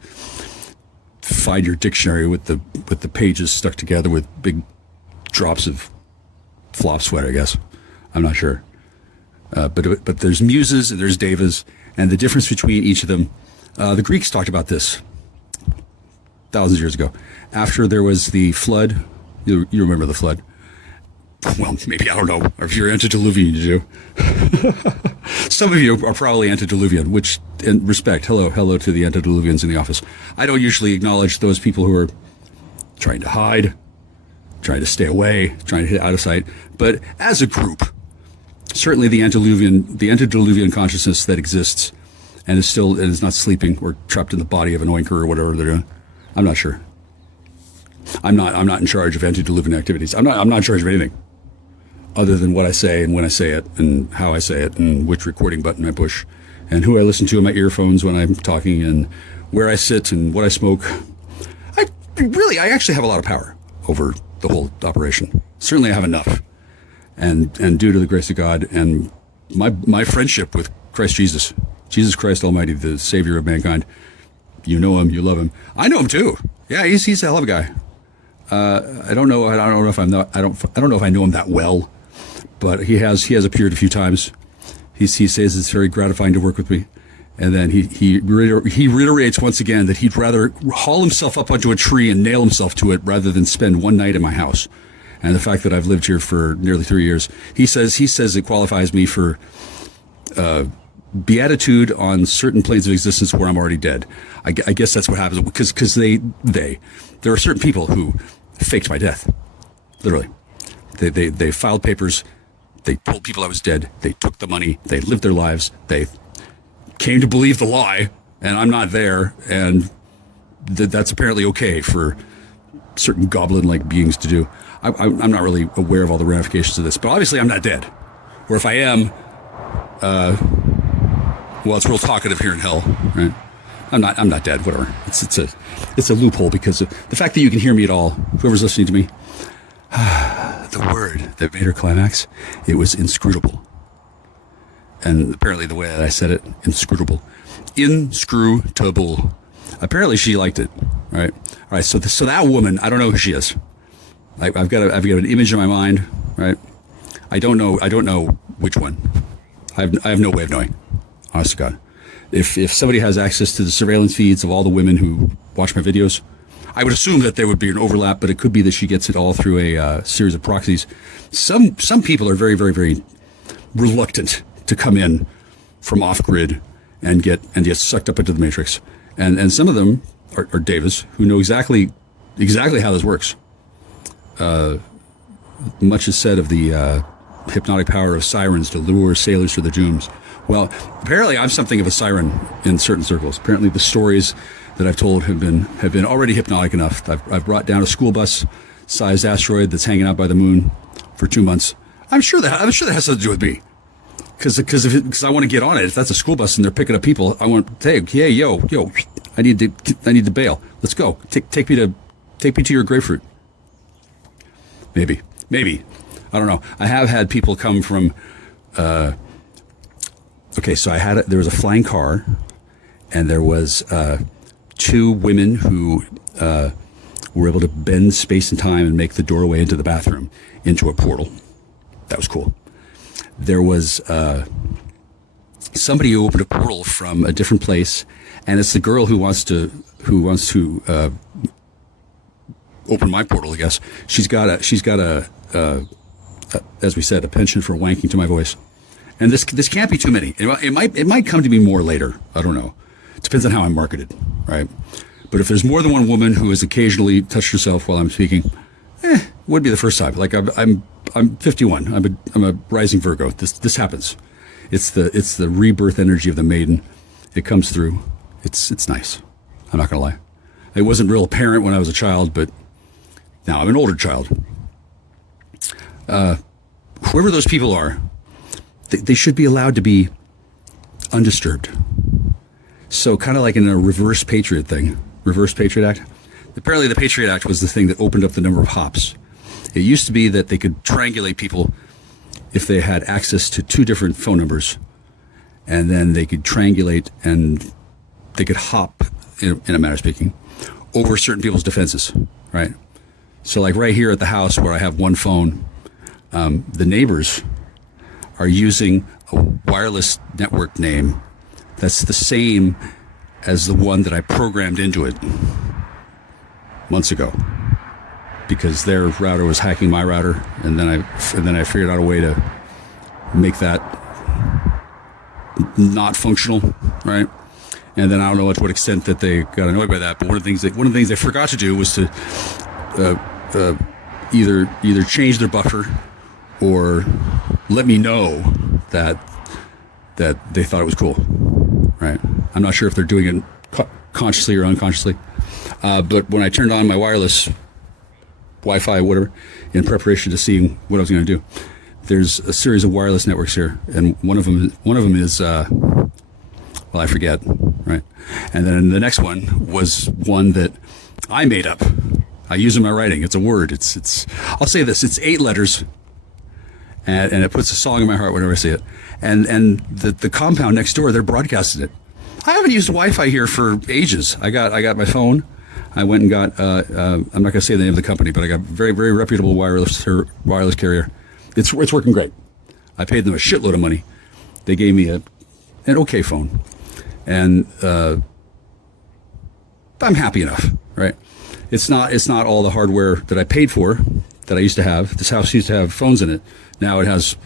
find your dictionary with the pages stuck together with big drops of flop sweat, I guess. I'm not sure. But there's muses and there's devas, and the difference between each of them. The Greeks talked about this thousands of years ago. After there was the flood, you remember the flood? Well, maybe, I don't know. If you're antediluvian, you do. Some of you are probably antediluvian, which, in respect, hello to the antediluvians in the office. I don't usually acknowledge those people who are trying to hide, trying to stay away, trying to get out of sight. But as a group, certainly the antediluvian consciousness that exists and is not sleeping or trapped in the body of an oinker or whatever they're doing. I'm not sure. I'm not in charge of antediluvian activities. I'm not in charge of anything other than what I say and when I say it and how I say it and which recording button I push and who I listen to in my earphones when I'm talking and where I sit and what I smoke. I actually have a lot of power over the whole operation. Certainly I have enough. And due to the grace of God and my friendship with Christ Jesus Christ Almighty, the Savior of mankind. You know him, you love him. I know him too. Yeah, he's a hell of a guy. I don't know if I know him that well, but he has appeared a few times. He says it's very gratifying to work with me, and then he reiterates once again that he'd rather haul himself up onto a tree and nail himself to it rather than spend one night in my house. And the fact that I've lived here for nearly 3 years, he says it qualifies me for beatitude on certain planes of existence where I'm already dead. I guess that's what happens because there are certain people who faked my death, literally. They filed papers, they told people I was dead, they took the money, they lived their lives, they came to believe the lie, and I'm not there, and that's apparently okay for certain goblin-like beings to do. I'm not really aware of all the ramifications of this, but obviously I'm not dead. Or if I am, well, it's real talkative here in hell, right? I'm not dead, whatever. It's a loophole because of the fact that you can hear me at all, whoever's listening to me, the word that made her climax, it was inscrutable. And apparently the way that I said it, inscrutable. Inscrutable. Apparently she liked it, right? All right, so that woman, I don't know who she is. I've got an image in my mind, right? I don't know which one. I have no way of knowing. Honest to God, if somebody has access to the surveillance feeds of all the women who watch my videos, I would assume that there would be an overlap, but it could be that she gets it all through a series of proxies. Some people are very, very, very reluctant to come in from off grid and get sucked up into the matrix, and some of them are Davis who know exactly how this works. Much is said of the hypnotic power of sirens to lure sailors to the dooms. Well, apparently I'm something of a siren in certain circles. Apparently the stories that I've told have been already hypnotic enough. I've brought down a school bus sized asteroid that's hanging out by the moon for 2 months. I'm sure that has something to do with me. Because I want to get on it. If that's a school bus and they're picking up people, I want to hey, yo, I need to bail. Let's go. Take me to your grapefruit. Maybe. I don't know. I have had people come from, okay, so there was a flying car, and there was 2 women who were able to bend space and time and make the doorway into the bathroom into a portal. That was cool. There was somebody who opened a portal from a different place, and it's the girl who wants to open my portal. I guess she's got a as we said, a penchant for wanking to my voice, and this can't be too many. It might come to me more later. I don't know. It depends on how I'm marketed, right? But if there's more than one woman who has occasionally touched herself while I'm speaking, it would be the first time. Like I'm 51. I'm a rising Virgo. This happens. It's the rebirth energy of the maiden. It comes through. It's nice. I'm not gonna lie. It wasn't real apparent when I was a child, but now I'm an older child. Whoever those people are, they should be allowed to be undisturbed. So kind of like in a reverse Patriot Act. Apparently the Patriot Act was the thing that opened up the number of hops. It used to be that they could triangulate people if they had access to 2 different phone numbers, and then they could triangulate and they could hop, in a manner of speaking, over certain people's defenses, right? So like right here at the house where I have one phone, the neighbors are using a wireless network name that's the same as the one that I programmed into it months ago, because their router was hacking my router, and then I figured out a way to make that not functional, right? And then I don't know to what extent that they got annoyed by that, but one of the things they forgot to do was to either change their buffer or let me know that they thought it was cool, right? I'm not sure if they're doing it consciously or unconsciously, but when I turned on my wireless Wi-Fi, whatever, in preparation to seeing what I was going to do, there's a series of wireless networks here, and one of them is well, I forget, right? And then the next one was one that I made up. I use in my writing. It's a word. It's I'll say this. It's 8 letters, and it puts a song in my heart whenever I see it. And the compound next door, they're broadcasting it. I haven't used Wi-Fi here for ages. I got my phone. I went and got I'm not going to say the name of the company, but I got a very, very reputable wireless carrier. It's working great. I paid them a shitload of money. They gave me an okay phone, and I'm happy enough, right? It's not all the hardware that I paid for that I used to have. This house used to have phones in it. Now it has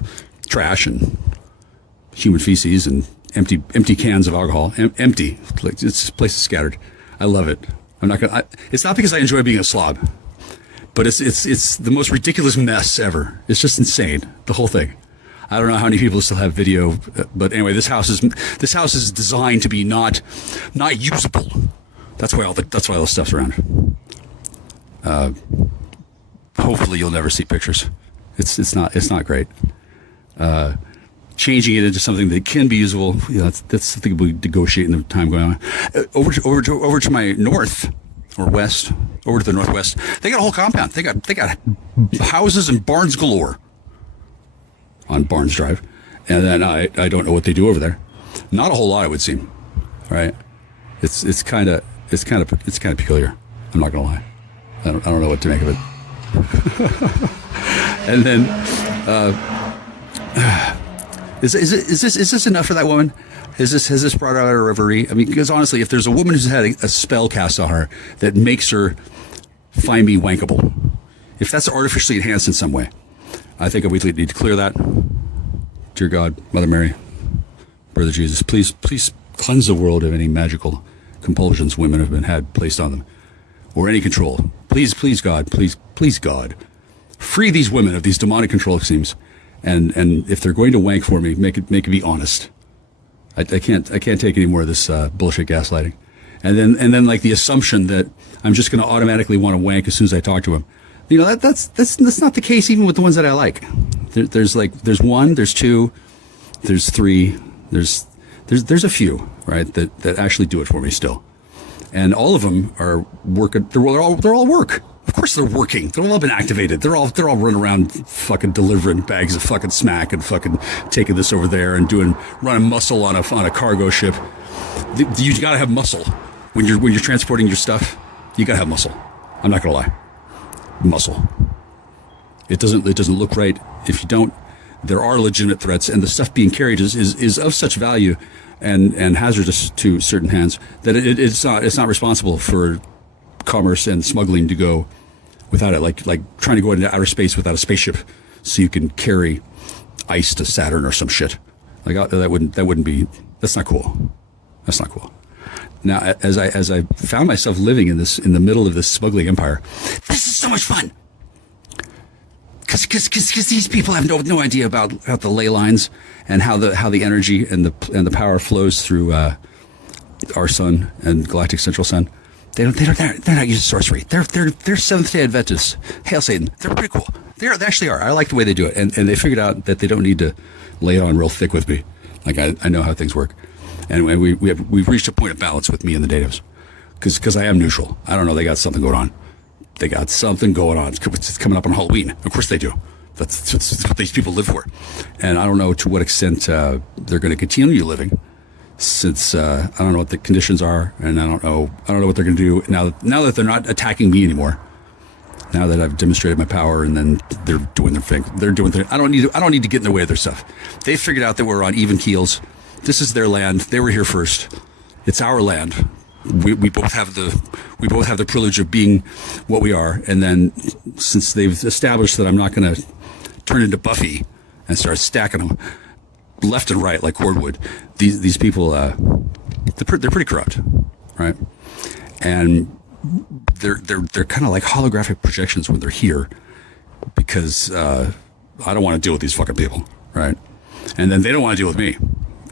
trash and human feces and empty cans of alcohol. Empty, like this place is scattered. I love it. It's not because I enjoy being a slob, but it's the most ridiculous mess ever. It's just insane, the whole thing. I don't know how many people still have video, but anyway, this house is designed to be not usable. That's why all the stuff's around. Hopefully you'll never see pictures. It's not great. Changing it into something that can be usable, that's something we negotiate in the time going on. Over to my north or west, over to the northwest, they got a whole compound. They got houses and barns galore on Barnes Drive, and then I don't know what they do over there. Not a whole lot, it would seem. Right? It's kind of peculiar. I'm not going to lie. I don't know what to make of it. And then, is this enough for that woman? Has this brought out her reverie? I mean, because honestly, if there's a woman who's had a spell cast on her that makes her find me wankable, if that's artificially enhanced in some way, I think we need to clear that. Dear God, Mother Mary, Brother Jesus, please cleanse the world of any magical compulsions women have had placed on them, or any control. Please, God, please, God, free these women of these demonic control schemes, and if they're going to wank for me, make it be honest. I can't take any more of this bullshit gaslighting, and then like the assumption that I'm just going to automatically want to wank as soon as I talk to him. You know, that's not the case even with the ones that I like. There's one, there's two, there's three, there's a few, right, that actually do it for me still. And all of them are working. They're all work. Of course they're working. They've all been activated. They're all running around fucking delivering bags of fucking smack and fucking taking this over there and running muscle on a cargo ship. You gotta have muscle when you're transporting your stuff. You gotta have muscle. I'm not gonna lie. Muscle. It doesn't look right if you don't. There are legitimate threats, and the stuff being carried is of such value and hazardous to certain hands that it's not responsible for commerce and smuggling to go without it. Like trying to go into outer space without a spaceship so you can carry ice to Saturn or some shit. Like that wouldn't be. That's not cool. That's not cool. Now, as I found myself living in the middle of this smuggling empire, this is so much fun. Because these people have no idea about the ley lines and how the energy and the power flows through our sun and galactic central sun. They're not using sorcery. They're Seventh-day Adventists. Hail Satan. They're pretty cool. They actually are. I like the way they do it, and they figured out that they don't need to lay it on real thick with me. Like I know how things work, and we've reached a point of balance with me and the natives, because I am neutral. I don't know. They got something going on. It's coming up on Halloween. Of course they do. That's what these people live for. And I don't know to what extent they're going to continue living, since I don't know what the conditions are, and I don't know what they're going to do now that they're not attacking me anymore. Now that I've demonstrated my power, and then they're doing their thing. I don't need to get in the way of their stuff. They figured out that we're on even keels. This is their land. They were here first. It's our land. We both have the privilege of being what we are, and then since they've established that I'm not going to turn into Buffy and start stacking them left and right like cordwood, these people they're pretty corrupt, right? And they're kind of like holographic projections when they're here, because I don't want to deal with these fucking people, right? And then they don't want to deal with me.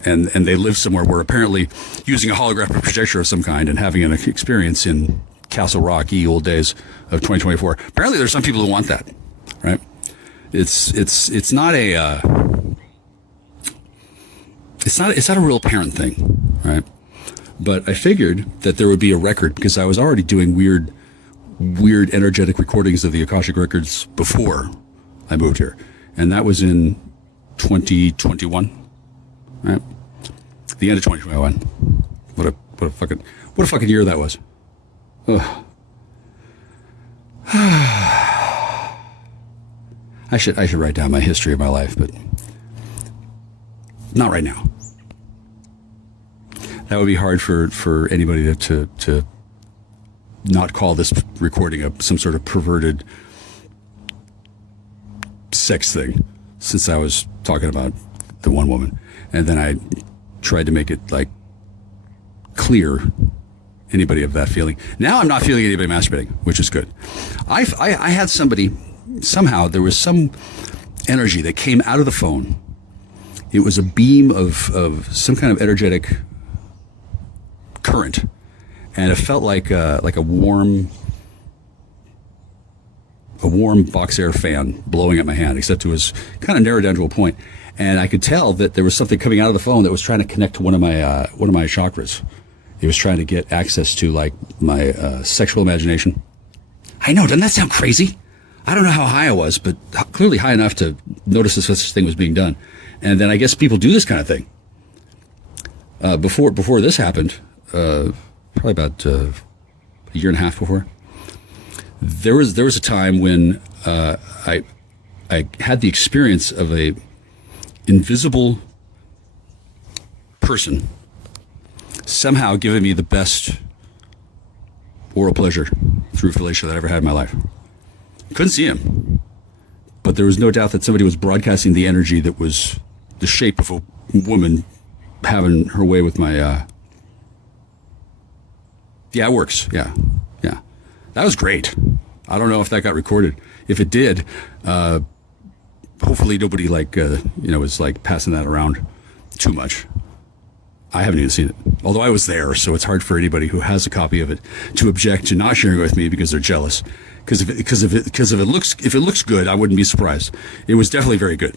And they live somewhere where apparently using a holographic projector of some kind and having an experience in Castle Rock, old days of 2024. Apparently there's some people who want that, right? It's not a real apparent thing, right? But I figured that there would be a record, because I was already doing weird energetic recordings of the Akashic records before I moved here. And that was in 2021, right? The end of 2021. What a fucking year that was. Ugh. I should write down my history of my life, but not right now. That would be hard for anybody to not call this recording some sort of perverted sex thing, since I was talking about the one woman, and then I tried to make it like clear anybody of that feeling. Now I'm not feeling anybody masturbating, which is good. I had somebody, somehow there was some energy that came out of the phone. It was a beam of some kind of energetic current, and it felt like a warm box air fan blowing at my hand, except it was kind of narrowed down to a point. And I could tell that there was something coming out of the phone that was trying to connect to one of my chakras. It was trying to get access to like my sexual imagination. I know, doesn't that sound crazy? I don't know how high I was, but clearly high enough to notice that such a thing was being done. And then I guess people do this kind of thing. Before this happened, probably about a year and a half before, there was a time when I had the experience of a invisible person somehow giving me the best oral pleasure through fellatio that I ever had in my life. Couldn't see him, but there was no doubt that somebody was broadcasting the energy that was the shape of a woman having her way with my, yeah, it works. Yeah. That was great. I don't know if that got recorded. If it did, hopefully nobody was like passing that around too much. I haven't even seen it, although I was there, so it's hard for anybody who has a copy of it to object to not sharing it with me because they're jealous. Because if it looks good, I wouldn't be surprised. It was definitely very good,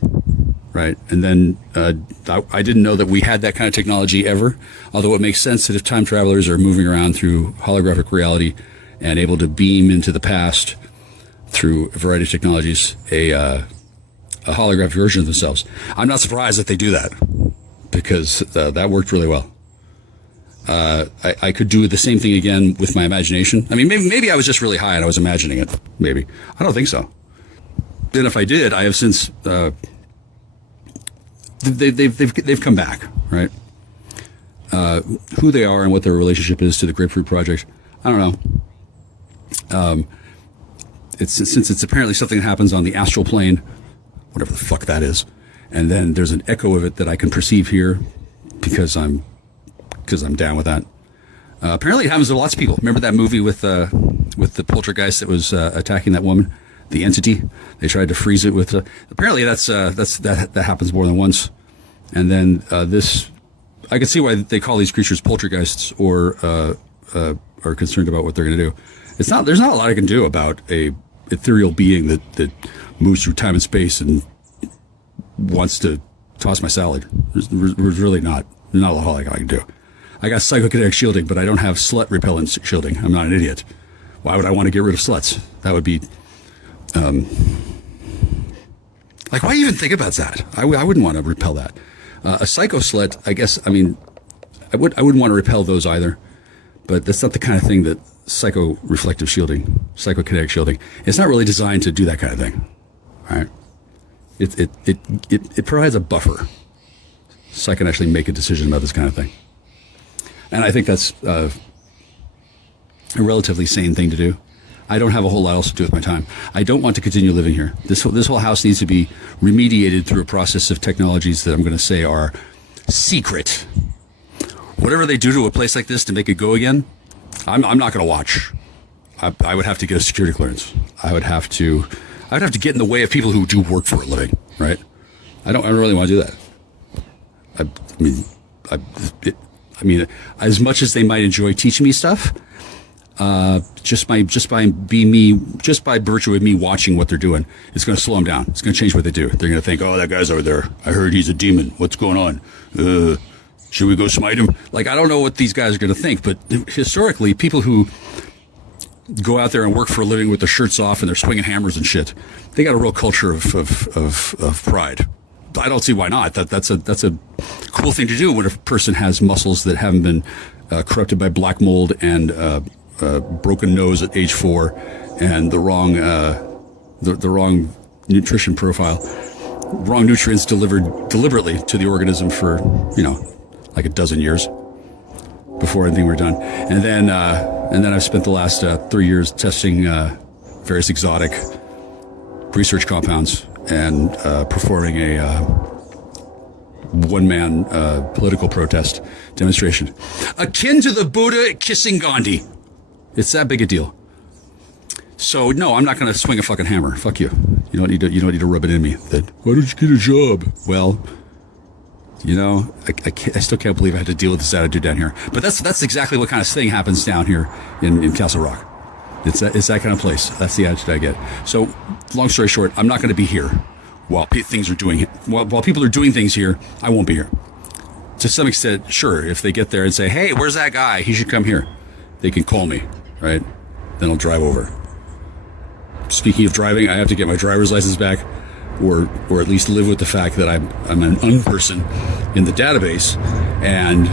right? And then I didn't know that we had that kind of technology ever. Although it makes sense that if time travelers are moving around through holographic reality and able to beam into the past through a variety of technologies, a holographic version of themselves, I'm not surprised that they do that because that worked really well. I could do the same thing again with my imagination. I mean, maybe I was just really high and I was imagining it. Maybe. I don't think so. Then if I did, I have since, they've come back, right? Who they are and what their relationship is to the Grapefruit Project, I don't know. Since it's apparently something that happens on the astral plane, whatever the fuck that is, and then there's an echo of it that I can perceive here because I'm down with that. Apparently it happens to lots of people. Remember that movie with the poltergeist that was attacking that woman, the entity? They tried to freeze it with. Apparently that happens more than once. And then this, I can see why they call these creatures poltergeists or are concerned about what they're going to do. There's not a lot I can do about a ethereal being that moves through time and space and wants to toss my salad. There's really not a whole lot I can do. I got psychokinetic shielding, but I don't have slut repellent shielding. I'm not an idiot. Why would I want to get rid of sluts? That would be, why even think about that? I wouldn't want to repel that. A psycho slut, I guess, I mean, I wouldn't want to repel those either, but that's not the kind of thing that psycho-reflective shielding, psychokinetic shielding, it's not really designed to do that kind of thing, all right? It provides a buffer so I can actually make a decision about this kind of thing. And I think that's a relatively sane thing to do. I don't have a whole lot else to do with my time. I don't want to continue living here. This whole house needs to be remediated through a process of technologies that I'm going to say are secret. Whatever they do to a place like this to make it go again, I'm not going to watch. I would have to get a security clearance. I would have to get in the way of people who do work for a living, right? I don't really want to do that. I mean, as much as they might enjoy teaching me stuff, just by virtue of me watching what they're doing, it's going to slow them down. It's going to change what they do. They're going to think, oh, that guy's over there. I heard he's a demon. What's going on? Should we go smite him? Like, I don't know what these guys are going to think, but historically, people who go out there and work for a living with their shirts off and they're swinging hammers and shit, they got a real culture of pride. I don't see why not. That's a cool thing to do when a person has muscles that haven't been corrupted by black mold and broken nose at age 4 and the wrong nutrition profile, wrong nutrients delivered deliberately to the organism for like a dozen years before anything were done, and then I've spent the last 3 years testing various exotic research compounds and performing a one-man political protest demonstration akin to the Buddha kissing Gandhi. It's that big a deal. So no, I'm not going to swing a fucking hammer. Fuck you. You don't need to rub it in me. That why don't you get a job? Well, I still can't believe I had to deal with this attitude down here. But that's exactly what kind of thing happens down here in Castle Rock. It's that kind of place. That's the attitude I get. So, long story short, I'm not going to be here while people are doing things here. I won't be here. To some extent, sure. If they get there and say, "Hey, where's that guy? He should come here," they can call me, right? Then I'll drive over. Speaking of driving, I have to get my driver's license back, or at least live with the fact that I'm an unperson in the database, and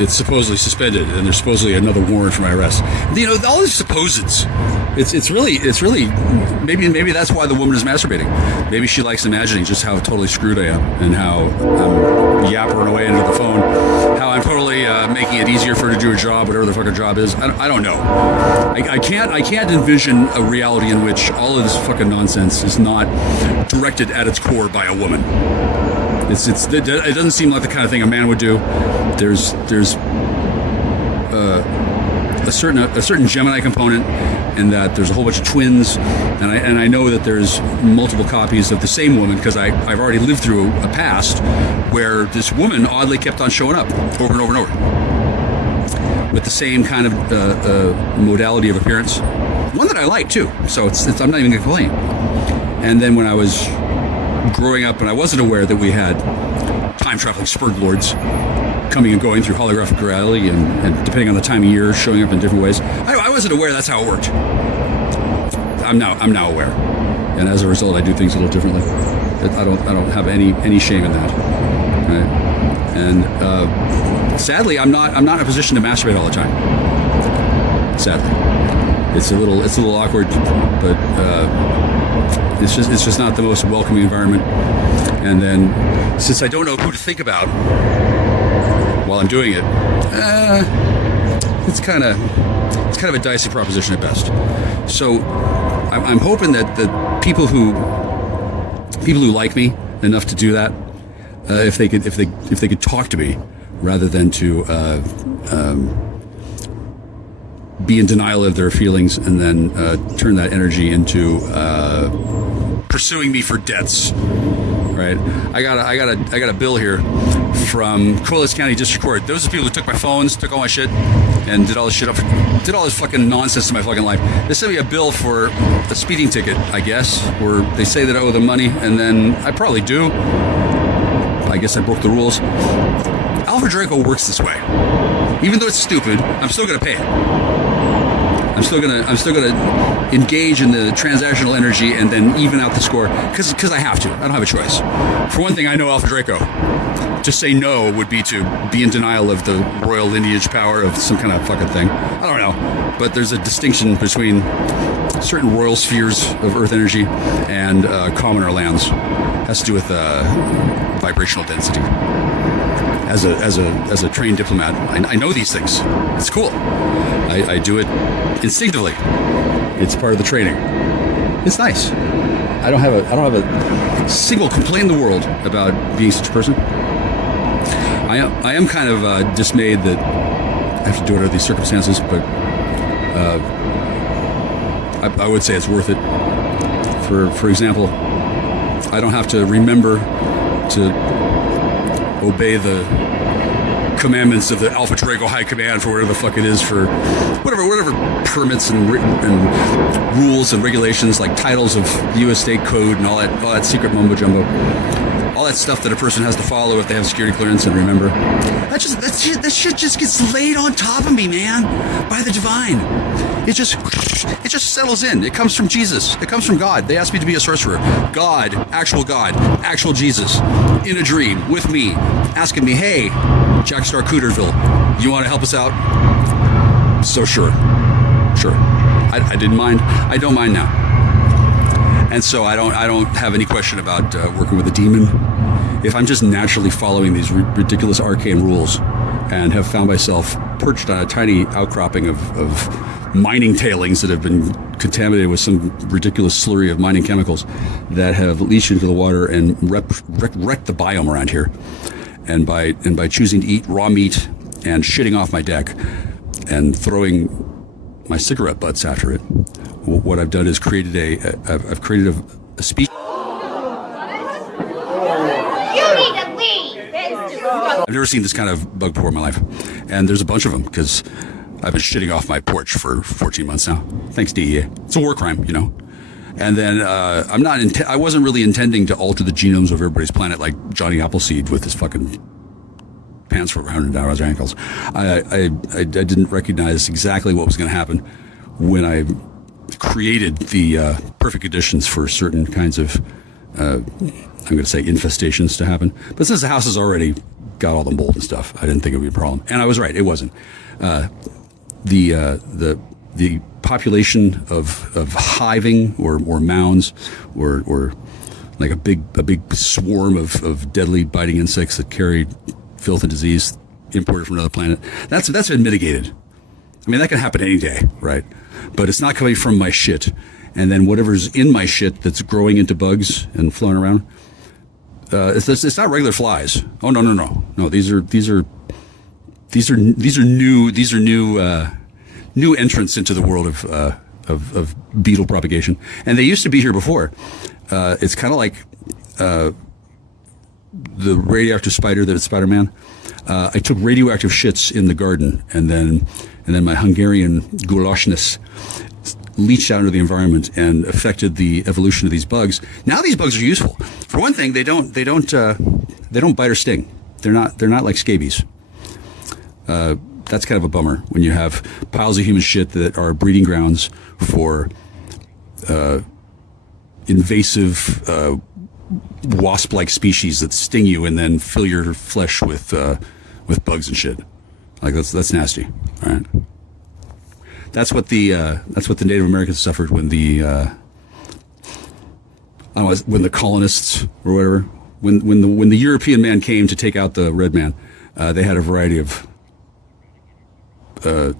it's supposedly suspended, and there's supposedly another warrant for my arrest. You know, all these supposeds. It's really maybe that's why the woman is masturbating. Maybe she likes imagining just how totally screwed I am, and how I'm yappering away into the phone, how I'm totally making it easier for her to do her job, whatever the fuck her job is. I don't know. I can't envision a reality in which all of this fucking nonsense is not directed at its core by a woman. It doesn't seem like the kind of thing a man would do. There's a certain Gemini component in that there's a whole bunch of twins, and I know that there's multiple copies of the same woman because I've already lived through a past where this woman oddly kept on showing up over and over and over with the same kind of modality of appearance, one that I like too. So I'm not even gonna complain. And then when I was growing up and I wasn't aware that we had time-traveling spurg lords coming and going through holographic reality and depending on the time of year, showing up in different ways. I wasn't aware that's how it worked. I'm now aware. And as a result, I do things a little differently. I don't have any shame in that. Right? And sadly, I'm not in a position to masturbate all the time. Sadly. It's a little awkward, but it's just not the most welcoming environment. And then since I don't know who to think about while I'm doing it, it's kind of a dicey proposition at best. So I'm hoping that the people who like me enough to do that, if they could talk to me rather than to be in denial of their feelings and then turn that energy into pursuing me for debts. Right, I got a bill here from Coles County District Court. Those are the people who took my phones, took all my shit, and did all this fucking nonsense to my fucking life. They sent me a bill for a speeding ticket, I guess, where they say that I owe them money, and then I probably do. I guess I broke the rules. Alpha Draco works this way. Even though it's stupid, I'm still gonna pay it. I'm still gonna engage in the transactional energy and then even out the score because I have to. I don't have a choice. For one thing, I know Alpha Draco. To say no would be to be in denial of the royal lineage power of some kind of fucking thing. I don't know, but there's a distinction between certain royal spheres of Earth energy and commoner lands. It has to do with vibrational density. As a trained diplomat, I know these things. It's cool. I do it instinctively. It's part of the training. It's nice. I don't have a single complaint in the world about being such a person. I am kind of dismayed that I have to do it under these circumstances, but I would say it's worth it. For example, I don't have to remember to obey the commandments of the Alpha Draco High Command for whatever the fuck it is, for whatever permits and rules and regulations like titles of U.S. state code and all that secret mumbo jumbo, all that stuff that a person has to follow if they have security clearance and remember. That shit just gets laid on top of me, man, by the divine. It just settles in. It comes from Jesus. It comes from God. They asked me to be a sorcerer. God, actual Jesus, in a dream with me, asking me, hey, Jack Star Cooterville, you want to help us out? So sure. I didn't mind. I don't mind now. And so I don't have any question about working with a demon. If I'm just naturally following these ridiculous arcane rules and have found myself perched on a tiny outcropping of mining tailings that have been contaminated with some ridiculous slurry of mining chemicals that have leached into the water and wrecked the biome around here, and by choosing to eat raw meat and shitting off my deck and throwing my cigarette butts after it, what I've done is created a species. I've never seen this kind of bug before in my life, and there's a bunch of them because I've been shitting off my porch for 14 months now. Thanks, DEA. It's a war crime, you know. And then I wasn't really intending to alter the genomes of everybody's planet like Johnny Appleseed with his fucking pants around his ankles. I didn't recognize exactly what was going to happen when I created the perfect conditions for certain kinds of, I'm going to say infestations to happen. But since the house has already got all the mold and stuff. I didn't think it would be a problem, and I was right. It wasn't. The population of hiving or mounds or like a big swarm of deadly biting insects that carry filth and disease imported from another planet. That's been mitigated. I mean, that can happen any day, right? But it's not coming from my shit. And then whatever's in my shit that's growing into bugs and flowing around, it's not regular flies. Oh no. These are new entrants into the world of beetle propagation, and they used to be here before. It's kind of like the radioactive spider that's Spider-Man. I took radioactive shits in the garden, and then my Hungarian goulashness leached out into the environment and affected the evolution of these bugs. Now these bugs are useful. For one thing, they don't bite or sting. They're not like scabies. That's kind of a bummer when you have piles of human shit that are breeding grounds for invasive wasp-like species that sting you and then fill your flesh with bugs and shit. Like that's nasty. All right. That's what the Native Americans suffered when the colonists or whatever, when the European man came to take out the red man, they had a variety of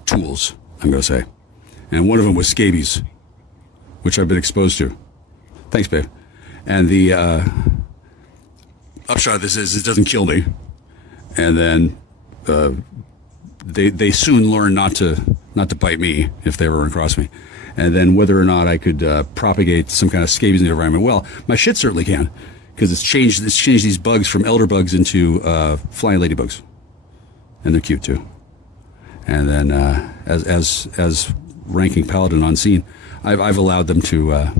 tools, I'm going to say, and one of them was scabies, which I've been exposed to. Thanks, babe. And the upshot of this is it doesn't kill me, and then they soon learn not to bite me if they ever run across me. And then whether or not I could propagate some kind of scabies in the environment, well, my shit certainly can, because it's changed these bugs from elder bugs into flying ladybugs, and they're cute too. And then as ranking paladin on scene, I've allowed them to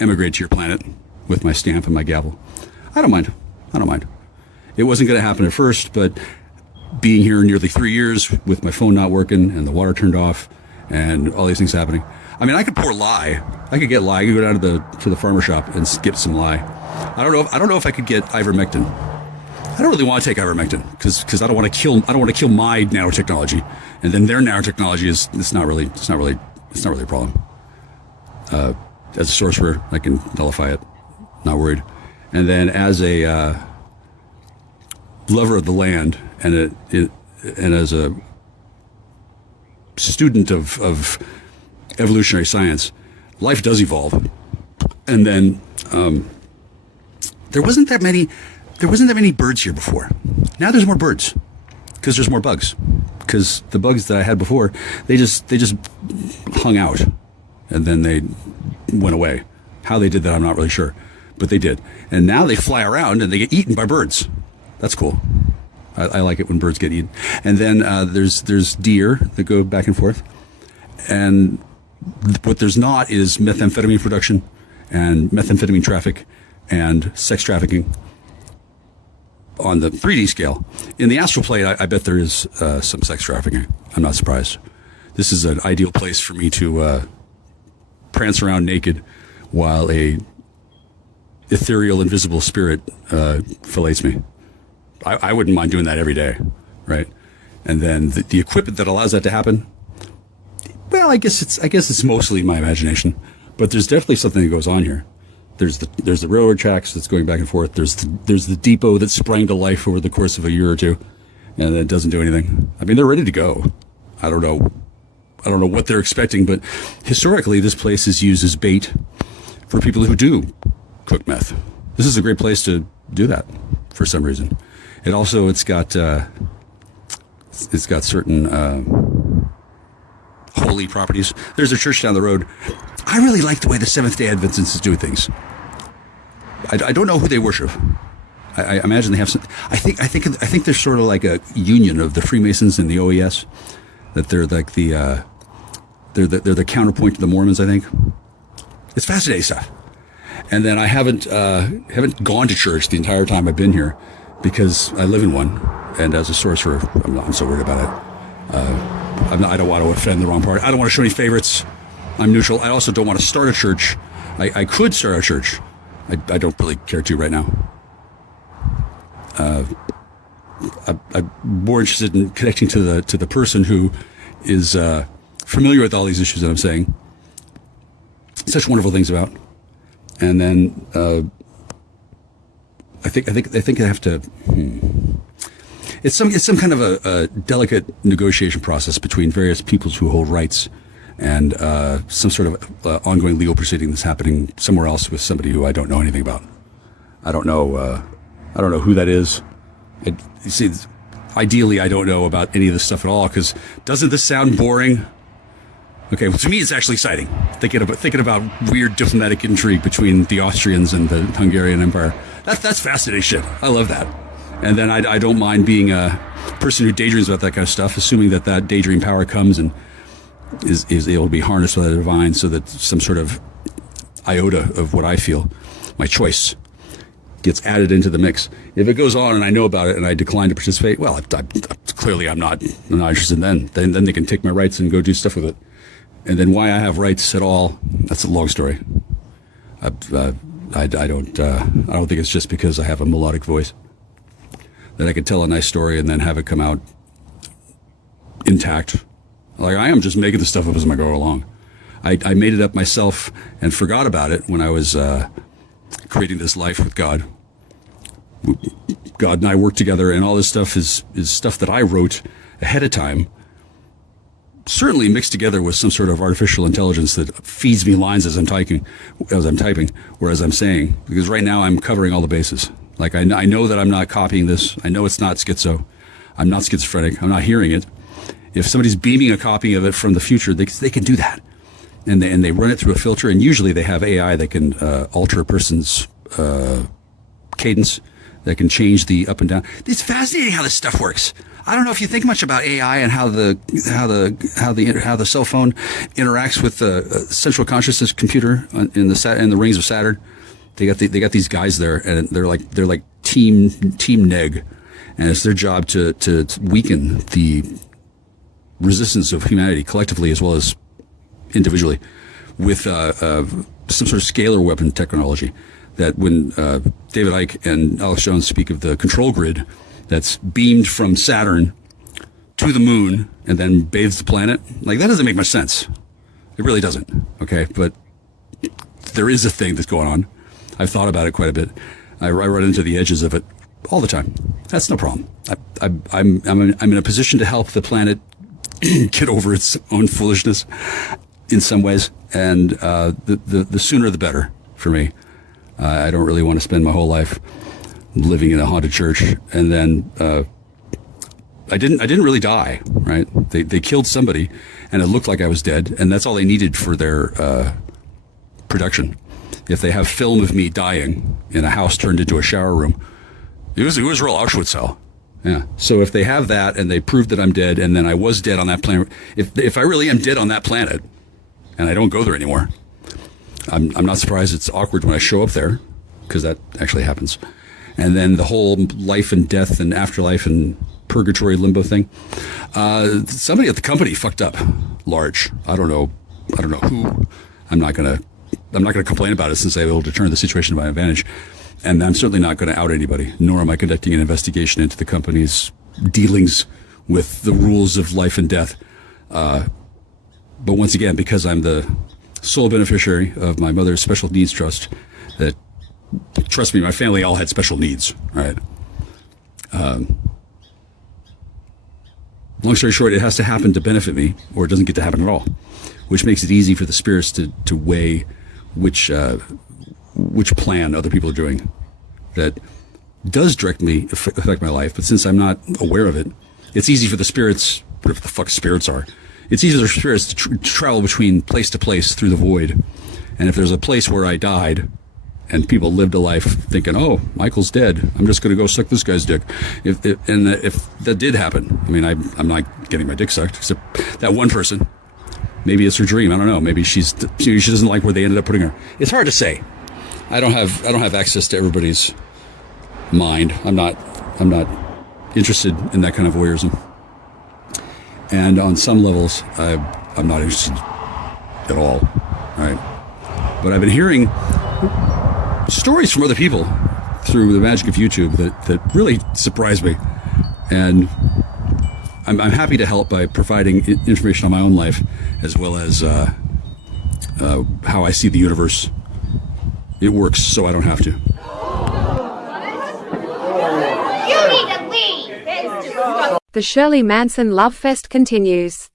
emigrate to your planet with my stamp and my gavel. I don't mind. It wasn't going to happen at first, but being here nearly 3 years with my phone not working and the water turned off and all these things happening. I mean, I could pour lye. I could get lye. I could go down to the farmer shop and skip some lye. I don't know if I could get ivermectin. I don't really want to take ivermectin because I don't want to kill my nanotechnology, and then their nanotechnology is not really a problem. As a sorcerer, I can nullify it. Not worried. And then as a lover of the land and as a student of evolutionary science, life does evolve. And then there wasn't that many birds here before. Now there's more birds because there's more bugs. Because the bugs that I had before, they just hung out and then they went away. How they did that, I'm not really sure, but they did. And now they fly around and they get eaten by birds. That's cool. I like it when birds get eaten. And then there's deer that go back and forth. And what there's not is methamphetamine production and methamphetamine traffic and sex trafficking on the 3D scale. In the astral plane, I bet there is some sex trafficking. I'm not surprised. This is an ideal place for me to prance around naked while a ethereal, invisible spirit fillets me. I wouldn't mind doing that every day, right? And then the equipment that allows that to happen, well, I guess it's mostly my imagination, but there's definitely something that goes on here. There's the railroad tracks that's going back and forth. There's the depot that sprang to life over the course of a year or two, and it doesn't do anything. I mean, they're ready to go. I don't know what they're expecting, but historically, this place is used as bait for people who do cook meth. This is a great place to do that for some reason. It's got certain holy properties. There's a church down the road. I really like the way the Seventh-day Adventists do things. I don't know who they worship. I imagine they have some. I think they're sort of like a union of the Freemasons and the OES. That they're like they're the counterpoint to the Mormons. I think it's fascinating stuff. And then I haven't gone to church the entire time I've been here because I live in one, and as a sorcerer, I'm so worried about it. I don't want to offend the wrong party. I don't want to show any favorites. I'm neutral. I also don't want to start a church. I could start a church. I don't really care to right now. I'm more interested in connecting to the person who is familiar with all these issues that I'm saying such wonderful things about, and then I think I have to. It's some kind of a delicate negotiation process between various peoples who hold rights, and some sort of ongoing legal proceeding that's happening somewhere else with somebody who I don't know anything about. I don't know who that is. You see, ideally, I don't know about any of this stuff at all, because doesn't this sound boring? Okay, well, to me, it's actually exciting. Thinking about weird diplomatic intrigue between the Austrians and the Hungarian Empire. That's fascinating shit. I love that. And then I don't mind being a person who daydreams about that kind of stuff, assuming that daydream power comes and is able to be harnessed by the divine, so that some sort of iota of what I feel, my choice, gets added into the mix. If it goes on and I know about it and I decline to participate, well, clearly I'm not interested in then they can take my rights and go do stuff with it. And then why I have rights at all, that's a long story. I don't think it's just because I have a melodic voice that I could tell a nice story and then have it come out intact. Like, I am just making the stuff up as I go along. I made it up myself and forgot about it when I was creating this life with God. God and I worked together, and all this stuff is stuff that I wrote ahead of time, certainly mixed together with some sort of artificial intelligence that feeds me lines as I'm typing, or as I'm saying, because right now I'm covering all the bases. Like, I know that I'm not copying this. I know it's not schizo. I'm not schizophrenic. I'm not hearing it. If somebody's beaming a copy of it from the future, they can do that. And they run it through a filter, and usually they have AI that can alter a person's cadence, that can change the up and down. It's fascinating how this stuff works. I don't know if you think much about AI and how the cell phone interacts with the central consciousness computer in the rings of Saturn. They got these guys there, and they're like team neg, and it's their job to weaken the resistance of humanity collectively as well as individually with some sort of scalar weapon technology. That when David Icke and Alex Jones speak of the control grid that's beamed from Saturn to the moon and then bathes the planet, like, that doesn't make much sense. It really doesn't. Okay, but there is a thing that's going on. I've thought about it quite a bit. I run into the edges of it all the time. That's no problem. I'm in a position to help the planet get over its own foolishness in some ways, and the sooner the better for me. I don't really want to spend my whole life living in a haunted church, and then I didn't really die, right? They killed somebody, and it looked like I was dead, and that's all they needed for their production. If they have film of me dying in a house turned into a shower room, it was real Auschwitz. Yeah. So if they have that and they prove that I'm dead, and then I was dead on that planet, if I really am dead on that planet, and I don't go there anymore, I'm not surprised it's awkward when I show up there, because that actually happens. And then the whole life and death and afterlife and purgatory limbo thing. Somebody at the company fucked up large. I don't know who. I'm not gonna complain about it, since I was able to turn the situation to my advantage. And I'm certainly not going to out anybody, nor am I conducting an investigation into the company's dealings with the rules of life and death. But once again, because I'm the sole beneficiary of my mother's special needs trust, that, trust me, my family all had special needs, right? Long story short, it has to happen to benefit me, or it doesn't get to happen at all, which makes it easy for the spirits to weigh which plan other people are doing that does directly affect my life. But since I'm not aware of it, it's easy for the spirits, whatever the fuck spirits are, it's easy for the spirits to travel between place to place through the void. And if there's a place where I died and people lived a life thinking, oh, Michael's dead, I'm just going to go suck this guy's dick. If that did happen, I mean, I'm not getting my dick sucked, except that one person. Maybe it's her dream. I don't know. Maybe she doesn't like where they ended up putting her. It's hard to say. I don't have access to everybody's mind. I'm not interested in that kind of voyeurism. And on some levels, I'm not interested at all. Right? But I've been hearing stories from other people through the magic of YouTube that really surprised me. And I'm happy to help by providing information on my own life, as well as how I see the universe. It works, so I don't have to. You need to leave. The Shirley Manson Love Fest continues.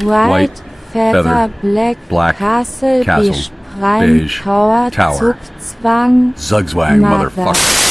White Feather, Black Castle, Beige Tower, Zugzwang, Zugzwang, motherfucker.